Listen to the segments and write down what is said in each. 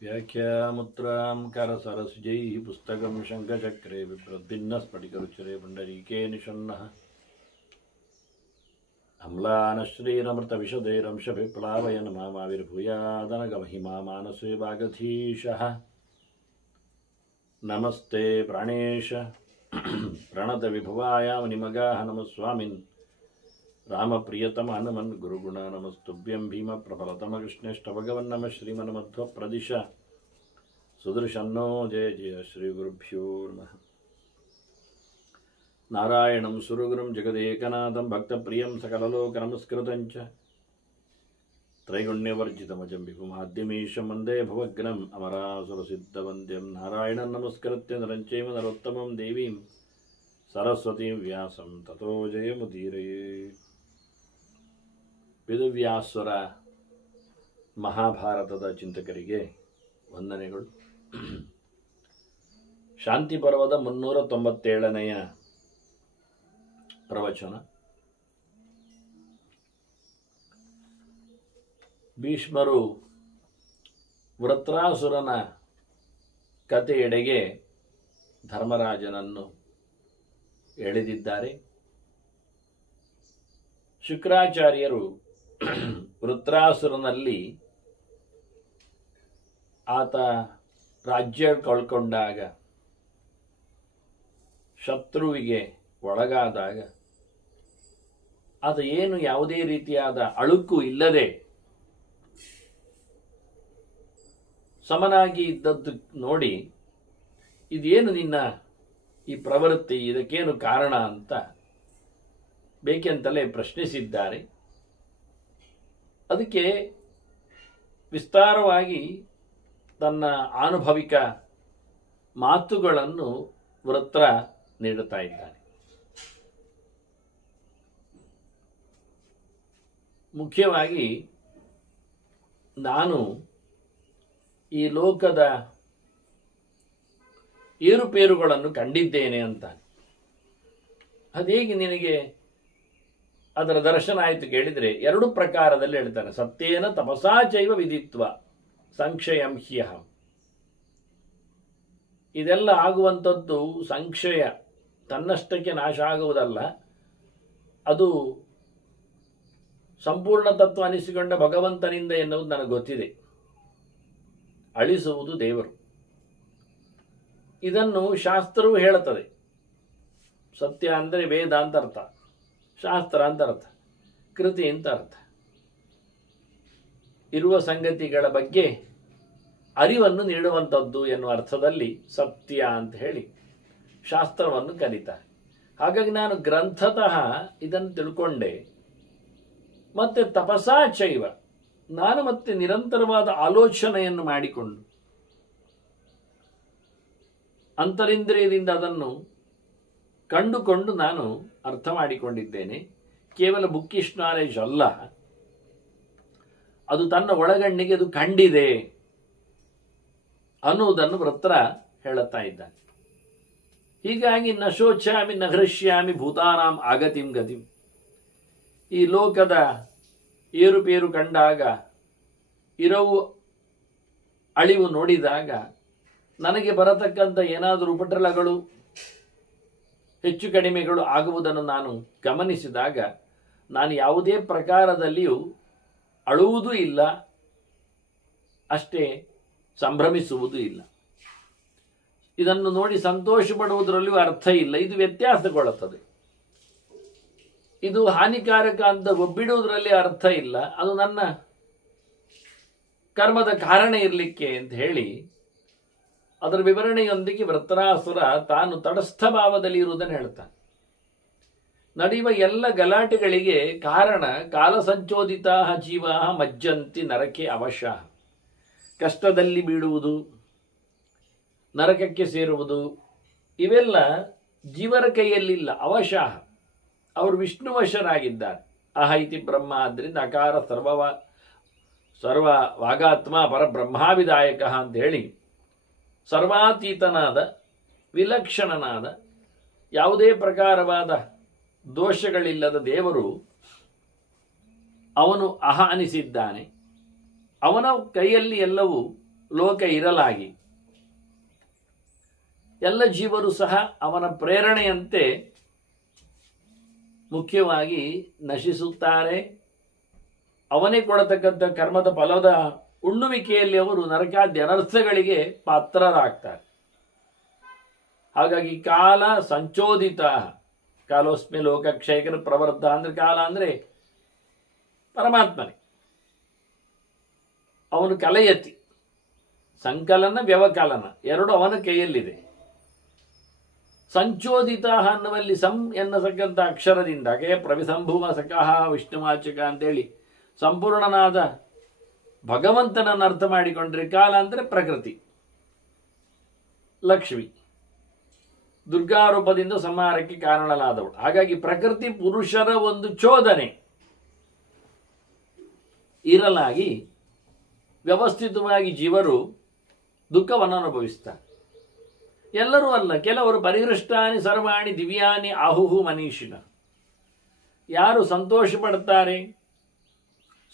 व्याख्यामुद्रां करसरसिजैः पुस्तकं शङ्खचक्रे बिभ्रद्भिन्नस्फटिकरुचिरे पुण्डरीके निषण्णः अम्लानश्रीरमृतविशदैरंशभिप्लावयन् मामाविर्भूयादनगमहिमा मानसे वागधीशः नमस्ते प्राणेश प्रणतविभवायामनिमगाः नमः स्वामिन् रामप्रियतम हनुमन् गुरुगुण नमस्तुभ्यं भीमप्रबलतमकृष्णेष्ट भगवन् नमः श्रीमन्मध्वप्रदिश सुदर्शन्नो जय जय श्रीगुरुभ्यो नमः। नारायणं सुरगुरुं जगदेकनाथं भक्तप्रियं सकललोकनमस्कृतं च त्रैगुण्यवर्जितमजं विभुमाद्यमीशं वन्दे भवग्नम् अमरासुरसिद्धवन्द्यं नारायणं नमस्कृत्य नरं चैव नरोत्तमं देवीं सरस्वतीं व्यासं ततो जयमुदीरये। ವೇದವ್ಯಾಸರ ಮಹಾಭಾರತದ ಚಿಂತಕರಿಗೆ ವಂದನೆಗಳು. ಶಾಂತಿ ಪರ್ವದ 397ನೆಯ ಪ್ರವಚನ. ಭೀಷ್ಮರು ವೃತ್ರಾಸುರನ ಕಥೆಯೆಡೆಗೆ ಧರ್ಮರಾಜನನ್ನು ಎಳೆದಿದ್ದಾರೆ. ಶುಕ್ರಾಚಾರ್ಯರು ವೃತ್ರಾಸುರನಲ್ಲಿ ಆತ ರಾಜ್ಯ ಕಳ್ಕೊಂಡಾಗ, ಶತ್ರುವಿಗೆ ಒಳಗಾದಾಗ, ಆತ ಏನು ಯಾವುದೇ ರೀತಿಯಾದ ಅಳುಕು ಇಲ್ಲದೆ ಸಮನಾಗಿ ಇದ್ದದ್ದು ನೋಡಿ, ಇದೇನು ನಿನ್ನ ಈ ಪ್ರವೃತ್ತಿ, ಇದಕ್ಕೇನು ಕಾರಣ ಅಂತ ಬೇಕೆಂತಲೇ ಪ್ರಶ್ನಿಸಿದ್ದಾರೆ. ಅದಕ್ಕೆ ವಿಸ್ತಾರವಾಗಿ ತನ್ನ ಆನುಭವಿಕ ಮಾತುಗಳನ್ನು ವೃತ್ರ ನೀಡುತ್ತಾ ಇದ್ದಾನೆ. ಮುಖ್ಯವಾಗಿ ನಾನು ಈ ಲೋಕದ ಏರುಪೇರುಗಳನ್ನು ಕಂಡಿದ್ದೇನೆ ಅಂತ. ಅದೇಗೆ ನಿನಗೆ ಅದರ ದರ್ಶನ ಆಯಿತು ಕೇಳಿದರೆ, ಎರಡು ಪ್ರಕಾರದಲ್ಲಿ ಹೇಳ್ತಾನೆ. ಸತ್ಯೇನ ತಪಸಾ ಚೈವ ವಿದಿತ್ವ ಸಂಕ್ಷಯಂ ಹ್ಯಹಂ. ಇದೆಲ್ಲ ಆಗುವಂಥದ್ದು ಸಂಕ್ಷಯ, ತನ್ನಷ್ಟಕ್ಕೆ ನಾಶ ಆಗುವುದಲ್ಲ, ಅದು ಸಂಪೂರ್ಣ ತತ್ವ ಅನಿಸಿಕೊಂಡ ಭಗವಂತನಿಂದ ಎನ್ನುವುದು ನನಗೆ ಗೊತ್ತಿದೆ. ಅಳಿಸುವುದು ದೇವರು. ಇದನ್ನು ಶಾಸ್ತ್ರವು ಹೇಳುತ್ತದೆ. ಸತ್ಯ ಅಂದರೆ ವೇದ ಅಂತ ಅರ್ಥ, ಶಾಸ್ತ್ರ ಅಂತ ಅರ್ಥ, ಕೃತಿ ಅಂತ ಅರ್ಥ. ಇರುವ ಸಂಗತಿಗಳ ಬಗ್ಗೆ ಅರಿವನ್ನು ನೀಡುವಂಥದ್ದು ಎನ್ನುವ ಅರ್ಥದಲ್ಲಿ ಸತ್ಯ ಅಂತ ಹೇಳಿ ಶಾಸ್ತ್ರವನ್ನು ಕರೀತಾರೆ. ಹಾಗಾಗಿ ನಾನು ಗ್ರಂಥತಃ ಇದನ್ನು ತಿಳ್ಕೊಂಡೆ. ಮತ್ತೆ ತಪಸಾ ಚೈವ, ನಾನು ಮತ್ತೆ ನಿರಂತರವಾದ ಆಲೋಚನೆಯನ್ನು ಮಾಡಿಕೊಂಡು ಅಂತರಿಂದ್ರಿಯದಿಂದ ಅದನ್ನು ಕಂಡುಕೊಂಡು ನಾನು ಅರ್ಥ ಮಾಡಿಕೊಂಡಿದ್ದೇನೆ. ಕೇವಲ ಬುಕ್ಕಿಶ್ ನಾಲೆಜ್ ಅಲ್ಲ, ಅದು ತನ್ನ ಒಳಗಣ್ಣಿಗೆ ಅದು ಕಂಡಿದೆ ಅನ್ನುವುದನ್ನು ವೃತ್ರ ಹೇಳುತ್ತಾ ಇದ್ದಾನೆ. ಹೀಗಾಗಿ ನ ಶೋಚಾಮಿ ನ ಹೃಷ್ಯಾಮಿ ಭೂತಾನಾಂ ಆಗತಿಂ ಗತಿಂ. ಈ ಲೋಕದ ಏರುಪೇರು ಕಂಡಾಗ, ಇರವು ಅಳಿವು ನೋಡಿದಾಗ, ನನಗೆ ಬರತಕ್ಕಂಥ ಏನಾದರೂ ಉಪಟಳಗಳು ಹೆಚ್ಚು ಕಡಿಮೆಗಳು ಆಗುವುದನ್ನು ನಾನು ಗಮನಿಸಿದಾಗ, ನಾನು ಯಾವುದೇ ಪ್ರಕಾರದಲ್ಲಿಯೂ ಅಳುವುದೂ ಇಲ್ಲ, ಅಷ್ಟೇ ಸಂಭ್ರಮಿಸುವುದೂ ಇಲ್ಲ. ಇದನ್ನು ನೋಡಿ ಸಂತೋಷ ಪಡುವುದರಲ್ಲಿಯೂ ಅರ್ಥ ಇಲ್ಲ. ಇದು ವ್ಯತ್ಯಾಸಗೊಳ್ಳುತ್ತದೆ. ಇದು ಹಾನಿಕಾರಕ ಅಂತ ಒಬ್ಬಿಡುವುದರಲ್ಲಿ ಅರ್ಥ ಇಲ್ಲ, ಅದು ನನ್ನ ಕರ್ಮದ ಕಾರಣ ಇರಲಿಕ್ಕೆ ಅಂತ ಹೇಳಿ ಅದರ ವಿವರಣೆಯೊಂದಿಗೆ ವೃತ್ರಾಸುರ ತಾನು ತಟಸ್ಥ ಭಾವದಲ್ಲಿ ಇರುವುದನ್ನು ಹೇಳ್ತಾನೆ. ನಡೆಯುವ ಎಲ್ಲ ಗಲಾಟೆಗಳಿಗೆ ಕಾರಣ ಕಾಲ ಸಂಚೋದಿತಾ ಜೀವಾ ಮಜ್ಜಂತಿ ನರಕೆ ಅವಶಃ. ಕಷ್ಟದಲ್ಲಿ ಬೀಳುವುದು, ನರಕಕ್ಕೆ ಸೇರುವುದು, ಇವೆಲ್ಲ ಜೀವರ ಕೈಯಲ್ಲಿಲ್ಲ, ಅವಶಃ. ಅವರು ವಿಷ್ಣುವಶರಾಗಿದ್ದಾರೆ. ಅಹ ಇತಿ ಬ್ರಹ್ಮ, ಆದ್ದರಿಂದ ಅಕಾರ ಸರ್ವ ವಾಗಾತ್ಮ ಪರಬ್ರಹ್ಮಾವಿದಾಯಕ ಅಂತ ಹೇಳಿ ಸರ್ವಾತೀತನಾದ, ವಿಲಕ್ಷಣನಾದ, ಯಾವುದೇ ಪ್ರಕಾರವಾದ ದೋಷಗಳಿಲ್ಲದ ದೇವರು ಅವನು ಅಹ ಅನಿಸಿದ್ದಾನೆ. ಅವನ ಕೈಯಲ್ಲಿ ಎಲ್ಲವೂ ಲೋಕ ಇರಲಾಗಿ ಎಲ್ಲ ಜೀವರು ಸಹ ಅವನ ಪ್ರೇರಣೆಯಂತೆ ಮುಖ್ಯವಾಗಿ ನಶಿಸುತ್ತಾರೆ. ಅವನೇ ಕೊಡತಕ್ಕಂಥ ಕರ್ಮದ ಫಲದ ಉಣ್ಣುವಿಕೆಯಲ್ಲಿ ಅವರು ನರಕಾದ್ಯ ಅನರ್ಥಗಳಿಗೆ ಪಾತ್ರರಾಗ್ತಾರೆ. ಹಾಗಾಗಿ ಕಾಲ ಸಂಚೋದಿತ, ಕಾಲೋಸ್ಮಿ ಲೋಕಕ್ಷಯಕರ ಪ್ರವೃದ್ಧ ಅಂದ್ರೆ ಕಾಲ ಅಂದ್ರೆ ಪರಮಾತ್ಮನೇ, ಅವನು ಕಲೆಯತಿ, ಸಂಕಲನ ವ್ಯವಕಲನ ಎರಡು ಅವನ ಕೈಯಲ್ಲಿದೆ. ಸಂಚೋದಿತ ಅನ್ನುವಲ್ಲಿ ಸಂ ಎನ್ನತಕ್ಕಂಥ ಅಕ್ಷರದಿಂದಾಗೆ ಪ್ರವಿಸಂಭುವ ಸಕಃ ವಿಷ್ಣುವಾಚಕ ಅಂತೇಳಿ ಸಂಪೂರ್ಣನಾದ ಭಗವಂತನನ್ನು ಅರ್ಥ ಮಾಡಿಕೊಂಡ್ರೆ ಕಾಲ ಅಂದರೆ ಪ್ರಕೃತಿ, ಲಕ್ಷ್ಮಿ, ದುರ್ಗಾರೂಪದಿಂದ ಸಂಹಾರಕ್ಕೆ ಕಾರಣಲಾದವಳು. ಹಾಗಾಗಿ ಪ್ರಕೃತಿ ಪುರುಷರ ಒಂದು ಚೋದನೆ ಇರಲಾಗಿ ವ್ಯವಸ್ಥಿತವಾಗಿ ಜೀವರು ದುಃಖವನ್ನು ಅನುಭವಿಸ್ತಾರೆ. ಎಲ್ಲರೂ ಅಲ್ಲ, ಕೆಲವರು ಪರಿಹೃಷ್ಟಾನಿ ಸರ್ವಾಣಿ ದಿವ್ಯಾನಿ ಆಹುಹು ಮನೀಷಿನ. ಯಾರು ಸಂತೋಷ ಪಡ್ತಾರೆ,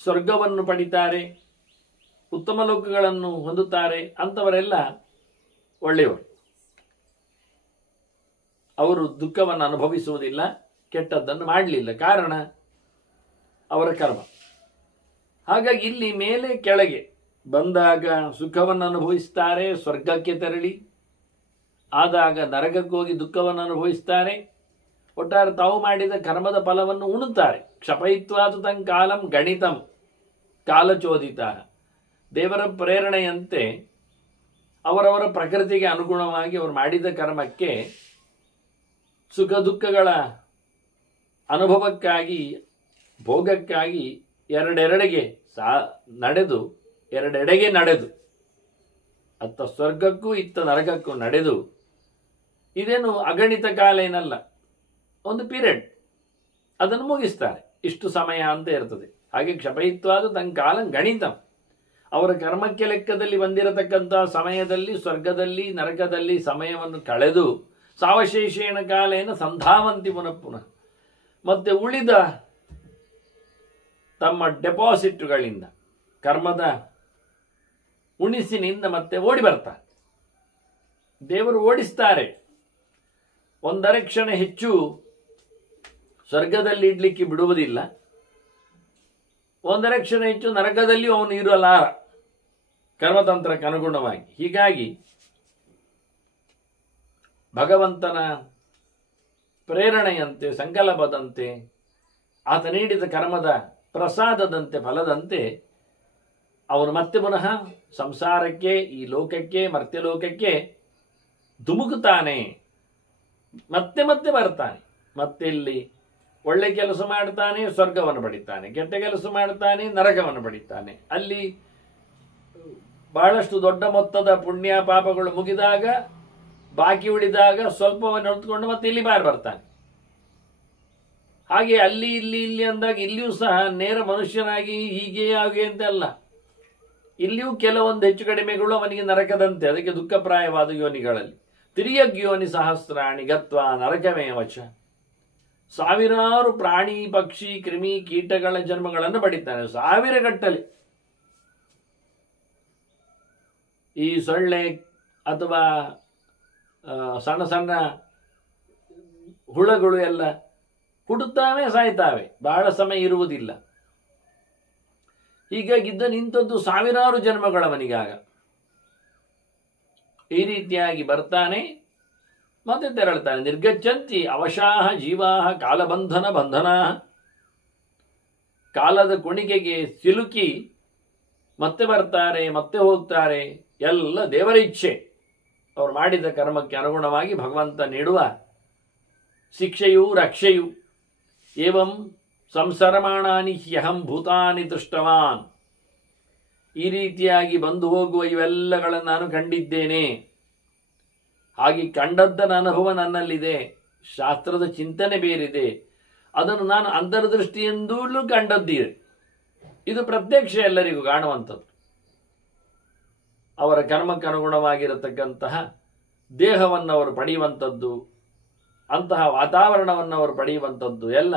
ಸ್ವರ್ಗವನ್ನು ಪಡಿತಾರೆ, ಉತ್ತಮ ಲೋಕಗಳನ್ನು ಹೊಂದುತ್ತಾರೆ, ಅಂಥವರೆಲ್ಲ ಒಳ್ಳೆಯವರು. ಅವರು ದುಃಖವನ್ನು ಅನುಭವಿಸುವುದಿಲ್ಲ, ಕೆಟ್ಟದ್ದನ್ನು ಮಾಡಲಿಲ್ಲ, ಕಾರಣ ಅವರ ಕರ್ಮ. ಹಾಗಾಗಿ ಇಲ್ಲಿ ಮೇಲೆ ಕೆಳಗೆ ಬಂದಾಗ ಸುಖವನ್ನು ಅನುಭವಿಸ್ತಾರೆ, ಸ್ವರ್ಗಕ್ಕೆ ತೆರಳಿ ಆದಾಗ ನರಕಕ್ಕೆ ಹೋಗಿ ದುಃಖವನ್ನು ಅನುಭವಿಸ್ತಾರೆ. ಒಟ್ಟಾರೆ ತಾವು ಮಾಡಿದ ಕರ್ಮದ ಫಲವನ್ನು ಉಣುತ್ತಾರೆ. ಕ್ಷಪಯಿತ್ವಾತು ತಂ ಕಾಲಂ ಗಣಿತಂ ಕಾಲಚೋದಿತ. ದೇವರ ಪ್ರೇರಣೆಯಂತೆ ಅವರವರ ಪ್ರಕೃತಿಗೆ ಅನುಗುಣವಾಗಿ ಅವರು ಮಾಡಿದ ಕರ್ಮಕ್ಕೆ ಸುಖ ದುಃಖಗಳ ಅನುಭವಕ್ಕಾಗಿ ಭೋಗಕ್ಕಾಗಿ ಎರಡೆರಡೆಗೆ ನಡೆದು ಅತ್ತ ಸ್ವರ್ಗಕ್ಕೂ ಇತ್ತ ನರಕಕ್ಕೂ ನಡೆದು, ಇದೇನು ಅಗಣಿತ ಕಾಲ ಏನಲ್ಲ, ಒಂದು ಪೀರಿಯಡ್, ಅದನ್ನು ಮುಗಿಸ್ತಾರೆ. ಇಷ್ಟು ಸಮಯ ಅಂತ ಇರ್ತದೆ. ಹಾಗೆ ಕ್ಷಪಯಿತ್ವಾದ ತನ್ನ ಕಾಲ ಗಣಿತಂ, ಅವರ ಕರ್ಮಕ್ಕೆ ಲೆಕ್ಕದಲ್ಲಿ ಬಂದಿರತಕ್ಕಂಥ ಸಮಯದಲ್ಲಿ ಸ್ವರ್ಗದಲ್ಲಿ ನರಕದಲ್ಲಿ ಸಮಯವನ್ನು ಕಳೆದು ಸಾವಶೇಷೇಣ ಕಾಲೇನ ಸಂಧಾವಂತಿ ಪುನಃ ಮತ್ತೆ ಉಳಿದ ತಮ್ಮ ಡೆಪಾಸಿಟ್ಗಳಿಂದ ಕರ್ಮದ ಉಣಿಸಿನಿಂದ ಮತ್ತೆ ಓಡಿ ಬರ್ತಾರೆ. ದೇವರು ಓಡಿಸ್ತಾರೆ. ಒಂದರೆ ಕ್ಷಣ ಹೆಚ್ಚು ಸ್ವರ್ಗದಲ್ಲಿ ಇಡ್ಲಿಕ್ಕೆ ಬಿಡುವುದಿಲ್ಲ, ಒಂದರೆ ಕ್ಷಣ ಹೆಚ್ಚು ನರಕದಲ್ಲಿ ಅವನು ಇರಲಾರ, ಕರ್ಮತಂತ್ರಕ್ಕೆ ಅನುಗುಣವಾಗಿ. ಹೀಗಾಗಿ ಭಗವಂತನ ಪ್ರೇರಣೆಯಂತೆ, ಸಂಕಲ್ಪದಂತೆ, ಆತ ನೀಡಿದ ಕರ್ಮದ ಪ್ರಸಾದದಂತೆ, ಫಲದಂತೆ ಅವನು ಮತ್ತೆ ಪುನಃ ಸಂಸಾರಕ್ಕೆ, ಈ ಲೋಕಕ್ಕೆ, ಮರ್ತ್ಯಲೋಕಕ್ಕೆ ಧುಮುಕುತ್ತಾನೆ. ಮತ್ತೆ ಮತ್ತೆ ಬರ್ತಾನೆ. ಮತ್ತೆ ಇಲ್ಲಿ ಒಳ್ಳೆ ಕೆಲಸ ಮಾಡ್ತಾನೆ, ಸ್ವರ್ಗವನ್ನು ಪಡಿತಾನೆ, ಕೆಟ್ಟ ಕೆಲಸ ಮಾಡ್ತಾನೆ, ನರಕವನ್ನು ಪಡಿತಾನೆ. ಅಲ್ಲಿ ಬಹಳಷ್ಟು ದೊಡ್ಡ ಮೊತ್ತದ ಪುಣ್ಯ ಪಾಪಗಳು ಮುಗಿದಾಗ, ಬಾಕಿ ಉಳಿದಾಗ ಸ್ವಲ್ಪವನ್ನು ಹೊತ್ಕೊಂಡು ಮತ್ತೆ ಇಲ್ಲಿ ಬರ್ತಾನೆ. ಹಾಗೆ ಅಲ್ಲಿ ಇಲ್ಲಿ ಇಲ್ಲಿ ಅಂದಾಗ ಇಲ್ಲಿಯೂ ಸಹ ನೇರ ಮನುಷ್ಯನಾಗಿ ಹೀಗೆ ಹಾಗೆ ಅಂತೆಲ್ಲ, ಇಲ್ಲಿಯೂ ಕೆಲವೊಂದು ಹೆಚ್ಚು ಕಡಿಮೆಗಳು ಅವನಿಗೆ ನರಕದಂತೆ. ಅದಕ್ಕೆ ದುಃಖಪ್ರಾಯವಾದ ಯೋನಿಗಳಲ್ಲಿ ತಿರ್ಯಗ್ ಯೋನಿ ಸಹಸ್ರಾಣಿ ಗತ್ವ ನರಕಮೇ ವಚ. ಸಾವಿರಾರು ಪ್ರಾಣಿ ಪಕ್ಷಿ ಕ್ರಿಮಿ ಕೀಟಗಳ ಜನ್ಮಗಳನ್ನು ಪಡಿತಾನೆ, ಸಾವಿರಗಟ್ಟಲೆ. ಈ ಸೊಳ್ಳೆ ಅಥವಾ ಸಣ್ಣ ಸಣ್ಣ ಹುಳಗಳು ಎಲ್ಲ ಹುಡುತ್ತಾವೆ, ಸಾಯ್ತಾವೆ, ಬಹಳ ಸಮಯ ಇರುವುದಿಲ್ಲ. ಹೀಗಾಗಿದ್ದ ನಿಂತದ್ದು ಸಾವಿರಾರು ಜನ್ಮಗಳವನಿಗಾಗ. ಈ ರೀತಿಯಾಗಿ ಬರ್ತಾನೆ, ಮತ್ತೆ ತೆರಳ್ತಾನೆ. ನಿರ್ಗಚ್ಚಂತಿ ಅವಶಾಹ ಜೀವಾಹ ಕಾಲಬಂಧನ ಬಂಧನ. ಕಾಲದ ಕುಣಿಕೆಗೆ ಸಿಲುಕಿ ಮತ್ತೆ ಬರ್ತಾರೆ, ಮತ್ತೆ ಹೋಗ್ತಾರೆ. ಎಲ್ಲ ದೇವರ ಇಚ್ಛೆ. ಅವರು ಮಾಡಿದ ಕರ್ಮಕ್ಕೆ ಅನುಗುಣವಾಗಿ ಭಗವಂತ ನೀಡುವ ಶಿಕ್ಷೆಯೂ ರಕ್ಷೆಯು. ಏವಂ ಸಂಸರಮಾಣಾನಿ ಹ್ಯಹಂ ಭೂತಾನಿ ದೃಷ್ಟವಾನ್. ಈ ರೀತಿಯಾಗಿ ಬಂದು ಹೋಗುವ ಇವೆಲ್ಲಗಳನ್ನು ನಾನು ಕಂಡಿದ್ದೇನೆ. ಹಾಗೆ ಕಂಡದ್ದನ ಅನುಭವ ನನ್ನಲ್ಲಿದೆ. ಶಾಸ್ತ್ರದ ಚಿಂತನೆ ಬೇರಿದೆ, ಅದನ್ನು ನಾನು ಅಂತರ್ದೃಷ್ಟಿಯಿಂದಲೂ ಕಂಡದ್ದಿದೆ. ಇದು ಪ್ರತ್ಯಕ್ಷ, ಎಲ್ಲರಿಗೂ ಕಾಣುವಂಥದ್ದು. ಅವರ ಕರ್ಮಕ್ಕನುಗುಣವಾಗಿರತಕ್ಕಂತಹ ದೇಹವನ್ನು ಅವರು ಪಡೆಯುವಂಥದ್ದು, ಅಂತಹ ವಾತಾವರಣವನ್ನು ಅವರು ಪಡೆಯುವಂಥದ್ದು ಎಲ್ಲ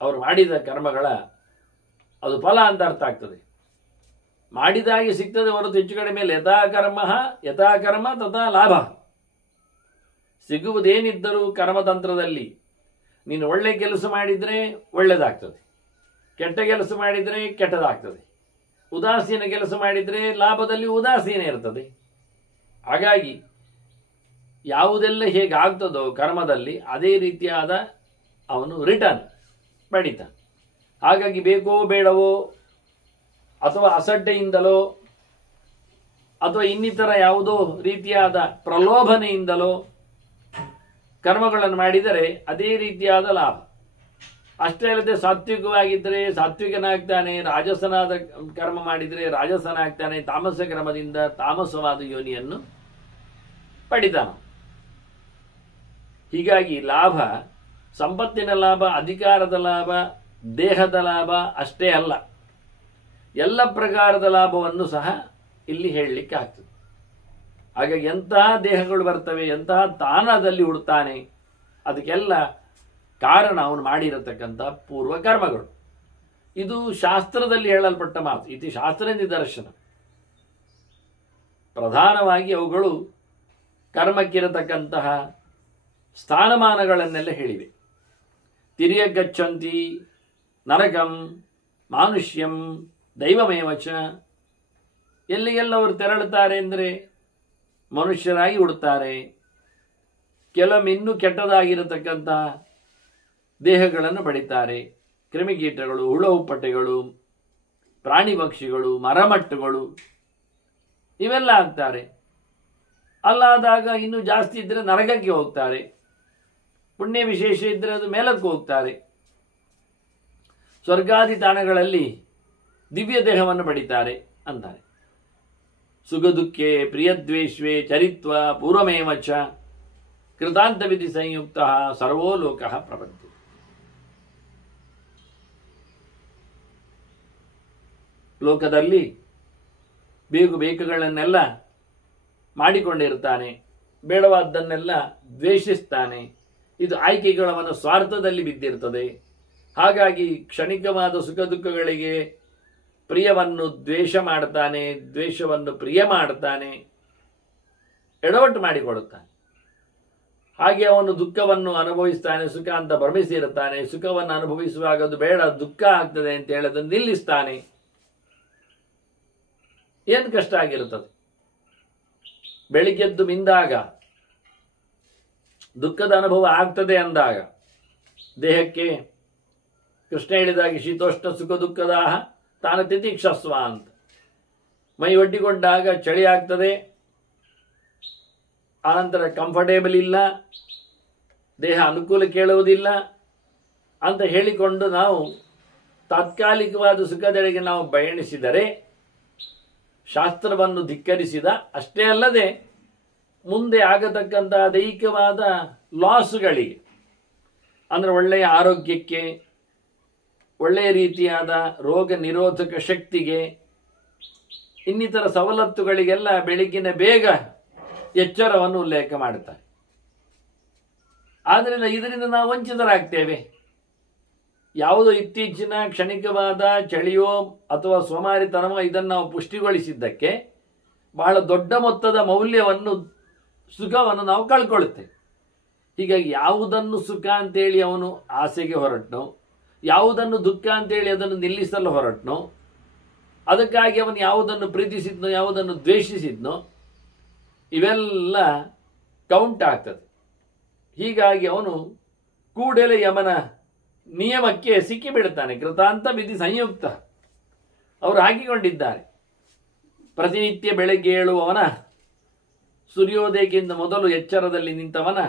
ಅವರು ಮಾಡಿದ ಕರ್ಮಗಳ ಅದು ಫಲ ಅಂತ ಅರ್ಥ ಆಗ್ತದೆ. ಮಾಡಿದಾಗೆ ಸಿಗ್ತದೆ ಹೊರತು ಹೆಚ್ಚು ಕಡಿಮೆ ಮೇಲೆ ಯಥಾಕರ್ಮ ತಥಾ ಲಾಭ. ಸಿಗುವುದೇನಿದ್ದರೂ ಕರ್ಮತಂತ್ರದಲ್ಲಿ ನೀನು ಒಳ್ಳೆ ಕೆಲಸ ಮಾಡಿದರೆ ಒಳ್ಳೆಯದಾಗ್ತದೆ, ಕೆಟ್ಟ ಕೆಲಸ ಮಾಡಿದರೆ ಕೆಟ್ಟದಾಗ್ತದೆ, ಉದಾಸೀನ ಕೆಲಸ ಮಾಡಿದರೆ ಲಾಭದಲ್ಲಿ ಉದಾಸೀನ ಇರ್ತದೆ. ಹಾಗಾಗಿ ಯಾವುದೆಲ್ಲ ಹೇಗಾಗ್ತದೋ ಕರ್ಮದಲ್ಲಿ ಅದೇ ರೀತಿಯಾದ ಅವನು ರಿಟರ್ನ್ ಪಡಿತಾನೆ. ಹಾಗಾಗಿ ಬೇಕೋ ಬೇಡವೋ ಅಥವಾ ಅಸಡ್ಡೆಯಿಂದಲೋ ಅಥವಾ ಇನ್ನಿತರ ಯಾವುದೋ ರೀತಿಯಾದ ಪ್ರಲೋಭನೆಯಿಂದಲೋ ಕರ್ಮಗಳನ್ನು ಮಾಡಿದರೆ ಅದೇ ರೀತಿಯಾದ ಲಾಭ. ಅಷ್ಟೇ ಅಲ್ಲದೆ ಸಾತ್ವಿಕವಾಗಿದ್ದರೆ ಸಾತ್ವಿಕನಾಗ್ತಾನೆ, ರಾಜಸನಾದ ಕರ್ಮ ಮಾಡಿದರೆ ರಾಜಸನಾಗ್ತಾನೆ, ತಾಮಸ ಕ್ರಮದಿಂದ ತಾಮಸವಾದ ಯೋನಿಯನ್ನು ಪಡಿತಾನ. ಹೀಗಾಗಿ ಲಾಭ, ಸಂಪತ್ತಿನ ಲಾಭ, ಅಧಿಕಾರದ ಲಾಭ, ದೇಹದ ಲಾಭ ಅಷ್ಟೇ ಅಲ್ಲ, ಎಲ್ಲ ಪ್ರಕಾರದ ಲಾಭವನ್ನು ಸಹ ಇಲ್ಲಿ ಹೇಳಲಿಕ್ಕೆ ಆಗ್ತದೆ. ಹಾಗಾಗಿ ಎಂತಹ ದೇಹಗಳು ಬರ್ತವೆ, ಎಂತಹ ತಾನದಲ್ಲಿ ಹುಡ್ತಾನೆ, ಅದಕ್ಕೆಲ್ಲ ಕಾರಣ ಅವನು ಮಾಡಿರತಕ್ಕಂಥ ಪೂರ್ವ ಕರ್ಮಗಳು. ಇದು ಶಾಸ್ತ್ರದಲ್ಲಿ ಹೇಳಲ್ಪಟ್ಟ ಮಾತು, ಇತಿ ಶಾಸ್ತ್ರ ನಿದರ್ಶನ. ಪ್ರಧಾನವಾಗಿ ಅವುಗಳು ಕರ್ಮಕ್ಕಿರತಕ್ಕಂತಹ ಸ್ಥಾನಮಾನಗಳನ್ನೆಲ್ಲ ಹೇಳಿವೆ. ತಿರ್ಯ ಗಚ್ಚಂತಿ ನರಕಂ ಮಾನುಷ್ಯಂ ದೈವಮೇವಚ. ಎಲ್ಲಿಗೆಲ್ಲ ಅವರು ತೆರಳುತ್ತಾರೆ ಅಂದರೆ ಮನುಷ್ಯರಾಗಿ ಹುಡುತ್ತಾರೆ, ಕೆಲವೊಮ್ಮೆ ಇನ್ನೂ ಕೆಟ್ಟದಾಗಿರತಕ್ಕಂತಹ ದೇಹಗಳನ್ನು ಪಡಿತಾರೆ. ಕ್ರಿಮಿಕೀಟಗಳು, ಹುಳ ಹುಪ್ಪಟೆಗಳು, ಪ್ರಾಣಿ ಪಕ್ಷಿಗಳು, ಮರಮಟ್ಟುಗಳು ಇವೆಲ್ಲ ಆಗ್ತಾರೆ. ಅಲ್ಲಾದಾಗ ಇನ್ನೂ ಜಾಸ್ತಿ ಇದ್ದರೆ ನರಕಕ್ಕೆ ಹೋಗ್ತಾರೆ, ಪುಣ್ಯ ವಿಶೇಷ ಇದ್ದರೆ ಅದು ಮೇಲಕ್ಕೆ ಹೋಗ್ತಾರೆ. ಸ್ವರ್ಗಾದಿ ತಾಣಗಳಲ್ಲಿ ದಿವ್ಯ ದೇಹವನ್ನು ಪಡಿತಾರೆ ಅಂತಾರೆ. ಸುಖ ದುಃಖೆ ಪ್ರಿಯದ್ವೇಷ್ವೇ ಚರಿತ್ವ ಪೂರ್ವಮೇವಚ ಕೃತಾಂತ ವಿಧಿ ಸಂಯುಕ್ತ ಸರ್ವೋ ಲೋಕ ಪ್ರಪಂಚ. ಲೋಕದಲ್ಲಿ ಬೇಕಾಗಳನ್ನೆಲ್ಲ ಮಾಡಿಕೊಂಡಿರ್ತಾನೆ, ಬೇಡವಾದ್ದನ್ನೆಲ್ಲ ದ್ವೇಷಿಸ್ತಾನೆ. ಇದು ಆಯ್ಕೆಗಳವನ ಸ್ವಾರ್ಥದಲ್ಲಿ ಬಿದ್ದಿರ್ತದೆ. ಹಾಗಾಗಿ ಕ್ಷಣಿಕವಾದ ಸುಖ ದುಃಖಗಳಿಗೆ ಪ್ರಿಯವನ್ನು ದ್ವೇಷ ಮಾಡ್ತಾನೆ, ದ್ವೇಷವನ್ನು ಪ್ರಿಯ ಮಾಡ್ತಾನೆ, ಎಡವಟ್ಟು ಮಾಡಿಕೊಡುತ್ತಾನೆ. ಹಾಗೆ ಅವನು ದುಃಖವನ್ನು ಅನುಭವಿಸ್ತಾನೆ, ಸುಖ ಅಂತ ಭ್ರಮಿಸಿರುತ್ತಾನೆ. ಸುಖವನ್ನು ಅನುಭವಿಸುವಾಗ ಅದು ಬೇಡ, ದುಃಖ ಆಗ್ತದೆ ಅಂತ ಹೇಳೋದನ್ನು ನಿಲ್ಲಿಸ್ತಾನೆ. ಏನು ಕಷ್ಟ ಆಗಿರುತ್ತದೆ. ಬೆಳಿಗ್ಗೆದ್ದು ಮಿಂದಾಗ ದುಃಖದ ಅನುಭವ ಆಗ್ತದೆ ಅಂದಾಗ ದೇಹಕ್ಕೆ ಕೃಷ್ಣ ಹೇಳಿದಾಗೆ ಶೀತೋಷ್ಣ ಸುಖ ದುಃಖದಾಹ ತಾನ ತಿತಿಕ್ಷಸ್ವ ಅಂತ. ಮೈ ಒಡ್ಡಿಕೊಂಡಾಗ ಚಳಿ ಆಗ್ತದೆ, ಆನಂತರ ಕಂಫರ್ಟೇಬಲ್ ಇಲ್ಲ, ದೇಹ ಅನುಕೂಲ ಕೇಳುವುದಿಲ್ಲ ಅಂತ ಹೇಳಿಕೊಂಡು ನಾವು ತಾತ್ಕಾಲಿಕವಾದ ಸುಖದೆಡೆಗೆ ನಾವು ಪಯಣಿಸಿದರೆ ಶಾಸ್ತ್ರವನ್ನು ಧಿಕ್ಕರಿಸಿದ. ಅಷ್ಟೇ ಅಲ್ಲದೆ ಮುಂದೆ ಆಗತಕ್ಕಂತಹ ದೈಹಿಕವಾದ ಲಾಸ್ಗಳಿಗೆ, ಅಂದರೆ ಒಳ್ಳೆಯ ಆರೋಗ್ಯಕ್ಕೆ, ಒಳ್ಳೆಯ ರೀತಿಯಾದ ರೋಗ ನಿರೋಧಕ ಶಕ್ತಿಗೆ, ಇನ್ನಿತರ ಸವಲತ್ತುಗಳಿಗೆಲ್ಲ ಬೆಳಗಿನ ಬೇಗ ಎಚ್ಚರವನ್ನು ಉಲ್ಲೇಖ ಮಾಡುತ್ತಾರೆ. ಆದ್ದರಿಂದ ಇದರಿಂದ ನಾವು ವಂಚಿತರಾಗ್ತೇವೆ. ಯಾವುದೋ ಇತ್ತೀಚಿನ ಕ್ಷಣಿಕವಾದ ಚಳಿಯೋ ಅಥವಾ ಸೋಮಾರಿತನವೋ ಇದನ್ನು ನಾವು ಪುಷ್ಟಿಗೊಳಿಸಿದ್ದಕ್ಕೆ ಬಹಳ ದೊಡ್ಡ ಮೊತ್ತದ ಮೌಲ್ಯವನ್ನು, ಸುಖವನ್ನು ನಾವು ಕಳ್ಕೊಳ್ಳುತ್ತೇವೆ. ಹೀಗಾಗಿ ಯಾವುದನ್ನು ಸುಖ ಅಂತೇಳಿ ಅವನು ಆಸೆಗೆ ಹೊರಟನೋ, ಯಾವುದನ್ನು ದುಃಖ ಅಂತೇಳಿ ಅದನ್ನು ನಿಲ್ಲಿಸಲು ಹೊರಟನೋ, ಅದಕ್ಕಾಗಿ ಅವನು ಯಾವುದನ್ನು ಪ್ರೀತಿಸಿದ್ನೋ ಯಾವುದನ್ನು ದ್ವೇಷಿಸಿದ್ನೋ ಇವೆಲ್ಲ ಕೌಂಟ್ ಆಗ್ತದೆ. ಹೀಗಾಗಿ ಅವನು ಕೂಡಲೇ ಯಮನ ನಿಯಮಕ್ಕೆ ಸಿಕ್ಕಿಬಿಡುತ್ತಾನೆ. ಕೃತಾಂತ ವಿಧಿ ಸಂಯುಕ್ತ ಅವರು ಹಾಕಿಕೊಂಡಿದ್ದಾರೆ. ಪ್ರತಿನಿತ್ಯ ಬೆಳಗ್ಗೆ ಏಳುವವನ, ಸೂರ್ಯೋದಯಕ್ಕಿಂತ ಮೊದಲು ಎಚ್ಚರದಲ್ಲಿ ನಿಂತವನ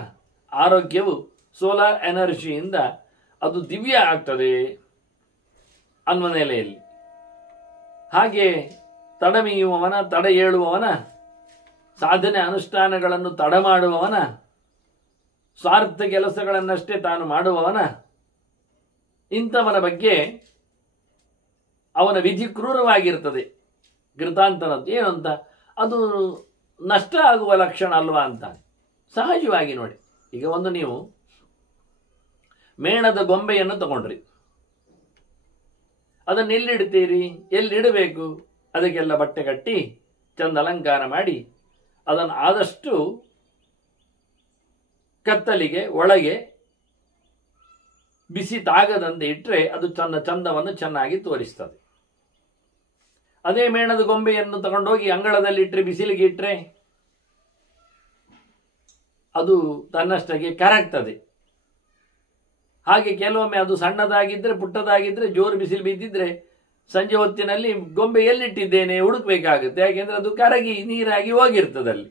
ಆರೋಗ್ಯವು ಸೋಲಾರ್ ಎನರ್ಜಿಯಿಂದ ಅದು ದಿವ್ಯ ಆಗ್ತದೆ ಅನ್ನುವ ನೆಲೆಯಲ್ಲಿ. ಹಾಗೆ ತಡಮೀಯುವವನ, ತಡ ಏಳುವವನ, ಸಾಧನೆ ಅನುಷ್ಠಾನಗಳನ್ನು ತಡ ಮಾಡುವವನ, ಸ್ವಾರ್ಥ ಕೆಲಸಗಳನ್ನಷ್ಟೇ ತಾನು ಮಾಡುವವನ, ಇಂಥವನ ಬಗ್ಗೆ ಅವನ ವಿಧಿ ಕ್ರೂರವಾಗಿರ್ತದೆ. ಕೃತಾಂತನದ್ದು ಏನು ಅಂತ, ಅದು ನಷ್ಟ ಆಗುವ ಲಕ್ಷಣ ಅಲ್ವಾ ಅಂತ ಸಹಜವಾಗಿ ನೋಡಿ. ಈಗ ಒಂದು ನೀವು ಮೇಣದ ಗೊಂಬೆಯನ್ನು ತಗೊಂಡ್ರಿ, ಅದನ್ನು ಎಲ್ಲಿಡ್ತೀರಿ, ಎಲ್ಲಿಡಬೇಕು ಅದಕ್ಕೆಲ್ಲ ಬಟ್ಟೆ ಕಟ್ಟಿ ಚಂದ ಅಲಂಕಾರ ಮಾಡಿ ಅದನ್ನು ಆದಷ್ಟು ಕತ್ತಲಿಗೆ ಒಳಗೆ ಬಿಸಿ ತಾಗದಂತೆ ಇಟ್ಟರೆ ಅದು ಚಂದವನ್ನು ಚೆನ್ನಾಗಿ ತೋರಿಸ್ತದೆ. ಅದೇ ಮೇಣದ ಗೊಂಬೆಯನ್ನು ತಗೊಂಡೋಗಿ ಅಂಗಳದಲ್ಲಿ ಇಟ್ಟರೆ, ಬಿಸಿಲಿಗೆ ಇಟ್ಟರೆ ಅದು ತನ್ನಷ್ಟಕ್ಕೆ ಕರಗ್ತದೆ. ಹಾಗೆ ಕೆಲವೊಮ್ಮೆ ಅದು ಸಣ್ಣದಾಗಿದ್ದರೆ, ಪುಟ್ಟದಾಗಿದ್ದರೆ, ಜೋರು ಬಿಸಿಲು ಬಿದ್ದಿದ್ರೆ ಸಂಜೆ ಹೊತ್ತಿನಲ್ಲಿ ಗೊಂಬೆ ಎಲ್ಲಿಟ್ಟಿದ್ದೇನೆ ಹುಡುಕ್ಬೇಕಾಗುತ್ತೆ. ಯಾಕೆಂದ್ರೆ ಅದು ಕರಗಿ ನೀರಾಗಿ ಹೋಗಿರ್ತದಲ್ಲಿ.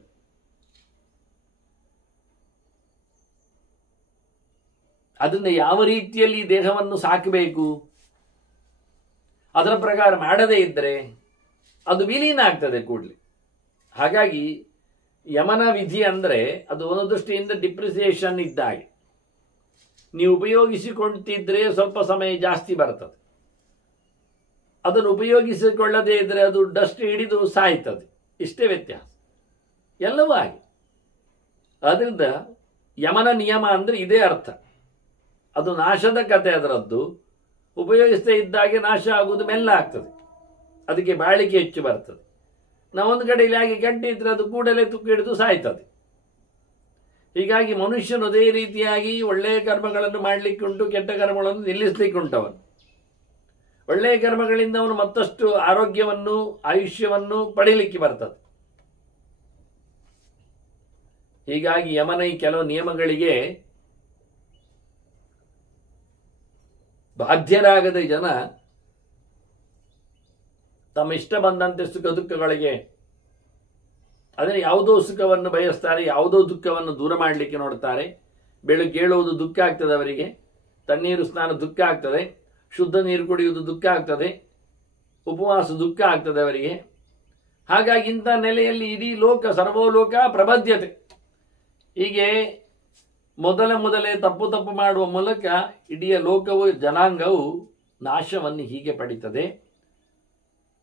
ಅದನ್ನ ಯಾವ ರೀತಿಯಲ್ಲಿ ದೇಹವನ್ನು ಸಾಕಬೇಕು ಅದರ ಪ್ರಕಾರ ಮಾಡದೇ ಇದ್ದರೆ ಅದು ವಿಲೀನ ಆಗ್ತದೆ ಕೂಡಲೇ. ಹಾಗಾಗಿ ಯಮನ ವಿಧಿ ಅಂದರೆ ಅದು ಒಂದು ದೃಷ್ಟಿಯಿಂದ ಡಿಪ್ರಿಸಿಯೇಷನ್ ಇದ್ದಾಗೆ. ನೀವು ಉಪಯೋಗಿಸಿಕೊಳ್ತಿದ್ರೆ ಸ್ವಲ್ಪ ಸಮಯ ಜಾಸ್ತಿ ಬರ್ತದೆ. ಅದನ್ನು ಉಪಯೋಗಿಸಿಕೊಳ್ಳದೇ ಇದ್ದರೆ ಅದು ಡಸ್ಟ್ ಹಿಡಿದು ಸಾಯ್ತದೆ. ಇಷ್ಟೇ ವ್ಯತ್ಯಾಸ. ಎಲ್ಲವೂ ಹಾಗೆ. ಅದರಿಂದ ಯಮನ ನಿಯಮ ಅಂದರೆ ಇದೇ ಅರ್ಥ. ಅದು ನಾಶದ ಕತೆ ಅದರದ್ದು. ಉಪಯೋಗಿಸದೇ ಇದ್ದಾಗೆ ನಾಶ ಆಗುವುದು ಮೆಲ್ಲ ಆಗ್ತದೆ. ಅದಕ್ಕೆ ಬಾಳಿಕೆ ಹೆಚ್ಚು ಬರ್ತದೆ. ನಾವೊಂದು ಕಡೆಯಲ್ಲಿ ಹಾಗೆ ಗಂಟೆ ಇದ್ರೆ ಅದು ಕೂಡಲೇ ತುಕ್ಕು ಹಿಡಿದು ಸಾಯ್ತದೆ. ಹೀಗಾಗಿ ಮನುಷ್ಯನು ಅದೇ ರೀತಿಯಾಗಿ ಒಳ್ಳೆಯ ಕರ್ಮಗಳನ್ನು ಮಾಡಲಿಕ್ಕೆ ಉಂಟು, ಕೆಟ್ಟ ಕರ್ಮಗಳನ್ನು ನಿಲ್ಲಿಸಲಿಕ್ಕೆ ಉಂಟವನು. ಒಳ್ಳೆಯ ಕರ್ಮಗಳಿಂದ ಅವನು ಮತ್ತಷ್ಟು ಆರೋಗ್ಯವನ್ನು, ಆಯುಷ್ಯವನ್ನು ಪಡೀಲಿಕ್ಕೆ ಬರ್ತದೆ. ಹೀಗಾಗಿ ಯಮನ ಈ ಕೆಲವು ನಿಯಮಗಳಿಗೆ ಬಾಧ್ಯರಾಗದ ಜನ ತಮ್ಮ ಇಷ್ಟ ಬಂದಂತೆ ಸುಖ ದುಃಖಗಳಿಗೆ, ಅಂದರೆ ಯಾವುದೋ ಸುಖವನ್ನು ಬಯಸ್ತಾರೆ, ಯಾವುದೋ ದುಃಖವನ್ನು ದೂರ ಮಾಡಲಿಕ್ಕೆ ನೋಡ್ತಾರೆ. ಬೆಳಗ್ಗೆ ಏಳುವುದು ದುಃಖ ಆಗ್ತದೆ ಅವರಿಗೆ, ತಣ್ಣೀರು ಸ್ನಾನ ದುಃಖ ಆಗ್ತದೆ, ಶುದ್ಧ ನೀರು ಕುಡಿಯುವುದು ದುಃಖ ಆಗ್ತದೆ, ಉಪವಾಸ ದುಃಖ ಆಗ್ತದೆ ಅವರಿಗೆ. ಹಾಗಾಗಿ ಇಂಥ ನೆಲೆಯಲ್ಲಿ ಇಡೀ ಲೋಕ, ಸರ್ವೋಲೋಕ ಪ್ರಬದ್ಧತೆ. ಹೀಗೆ ಮೊದಲೇ ತಪ್ಪು ಮಾಡುವ ಮೂಲಕ ಇಡೀ ಲೋಕವು, ಜನಾಂಗವು ನಾಶವನ್ನು ಹೀಗೆ ಪಡೀತದೆ.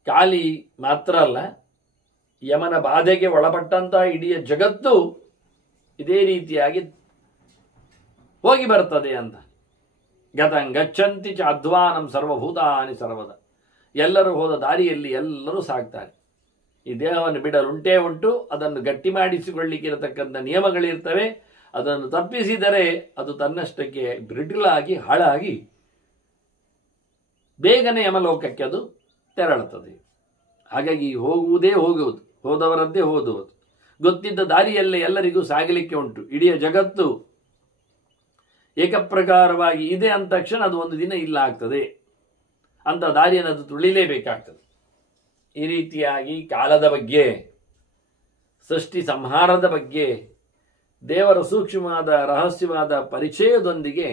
ಖಾಲಿ ಮಾತ್ರ ಅಲ್ಲ, ಯಮನ ಬಾಧೆಗೆ ಒಳಪಟ್ಟಂತಹ ಇಡೀ ಜಗತ್ತು ಇದೇ ರೀತಿಯಾಗಿ ಹೋಗಿ ಬರ್ತದೆ ಅಂತ. ಗತಂ ಗಚ್ಚಂತಿ ಚ ಅಧ್ವಾನಂ ಸರ್ವಭೂತಾನಿ ಸರ್ವದ. ಎಲ್ಲರೂ ಹೋದ ದಾರಿಯಲ್ಲಿ ಎಲ್ಲರೂ ಸಾಗ್ತಾರೆ. ಈ ದೇಹವನ್ನು ಬಿಡಲುಂಟೇ ಉಂಟು. ಅದನ್ನು ಗಟ್ಟಿ ಮಾಡಿಸಿಕೊಳ್ಳಿಕ್ಕಿರತಕ್ಕಂಥ ನಿಯಮಗಳಿರ್ತವೆ. ಅದನ್ನು ತಪ್ಪಿಸಿದರೆ ಅದು ತನ್ನಷ್ಟಕ್ಕೆ ಬ್ರಿಟಲಾಗಿ ಹಾಳಾಗಿ ಬೇಗನೆ ಯಮಲೋಕಕ್ಕೆ ಅದು ತೆರಳುತ್ತದೆ. ಹಾಗಾಗಿ ಹೋಗುವುದೇ ಹೋಗುವುದು, ಹೋದವರದ್ದೇ ಹೋದುವುದು. ಗೊತ್ತಿದ್ದ ದಾರಿಯಲ್ಲೇ ಎಲ್ಲರಿಗೂ ಸಾಗಲಿಕ್ಕೆ ಉಂಟು. ಇಡೀ ಜಗತ್ತು ಏಕಪ್ರಕಾರವಾಗಿ ಇದೆ ಅಂದ ತಕ್ಷಣ ಅದು ಒಂದು ದಿನ ಇಲ್ಲ ಆಗ್ತದೆ. ಅಂತ ದಾರಿಯನ್ನು ಅದು ತುಳಿಲೇಬೇಕಾಗ್ತದೆ. ಈ ರೀತಿಯಾಗಿ ಕಾಲದ ಬಗ್ಗೆ, ಸೃಷ್ಟಿ ಸಂಹಾರದ ಬಗ್ಗೆ, ದೇವರ ಸೂಕ್ಷ್ಮವಾದ ರಹಸ್ಯವಾದ ಪರಿಚಯದೊಂದಿಗೆ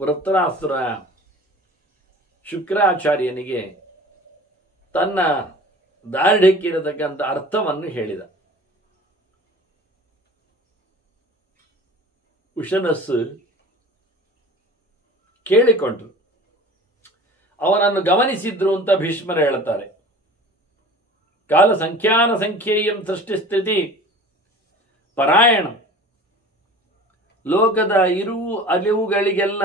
ವೃತ್ರಾಸುರ ಶುಕ್ರಾಚಾರ್ಯನಿಗೆ ತನ್ನ ದಾರ್ಢ್ಯಕ್ಕಿರತಕ್ಕಂಥ ಅರ್ಥವನ್ನು ಹೇಳಿದ. ಉಶನಸ್ಸು ಕೇಳಿಕೊಂಡ್ರು, ಅವನನ್ನು ಗಮನಿಸಿದ್ರು ಅಂತ ಭೀಷ್ಮರು ಹೇಳ್ತಾರೆ. ಕಾಲ ಸಂಖ್ಯಾನ ಸಂಖ್ಯೇಯಂ ಸೃಷ್ಟಿಸ್ಥಿತಿ ಪರಾಯಣ. ಲೋಕದ ಇರುವು ಅಲಿವುಗಳಿಗೆಲ್ಲ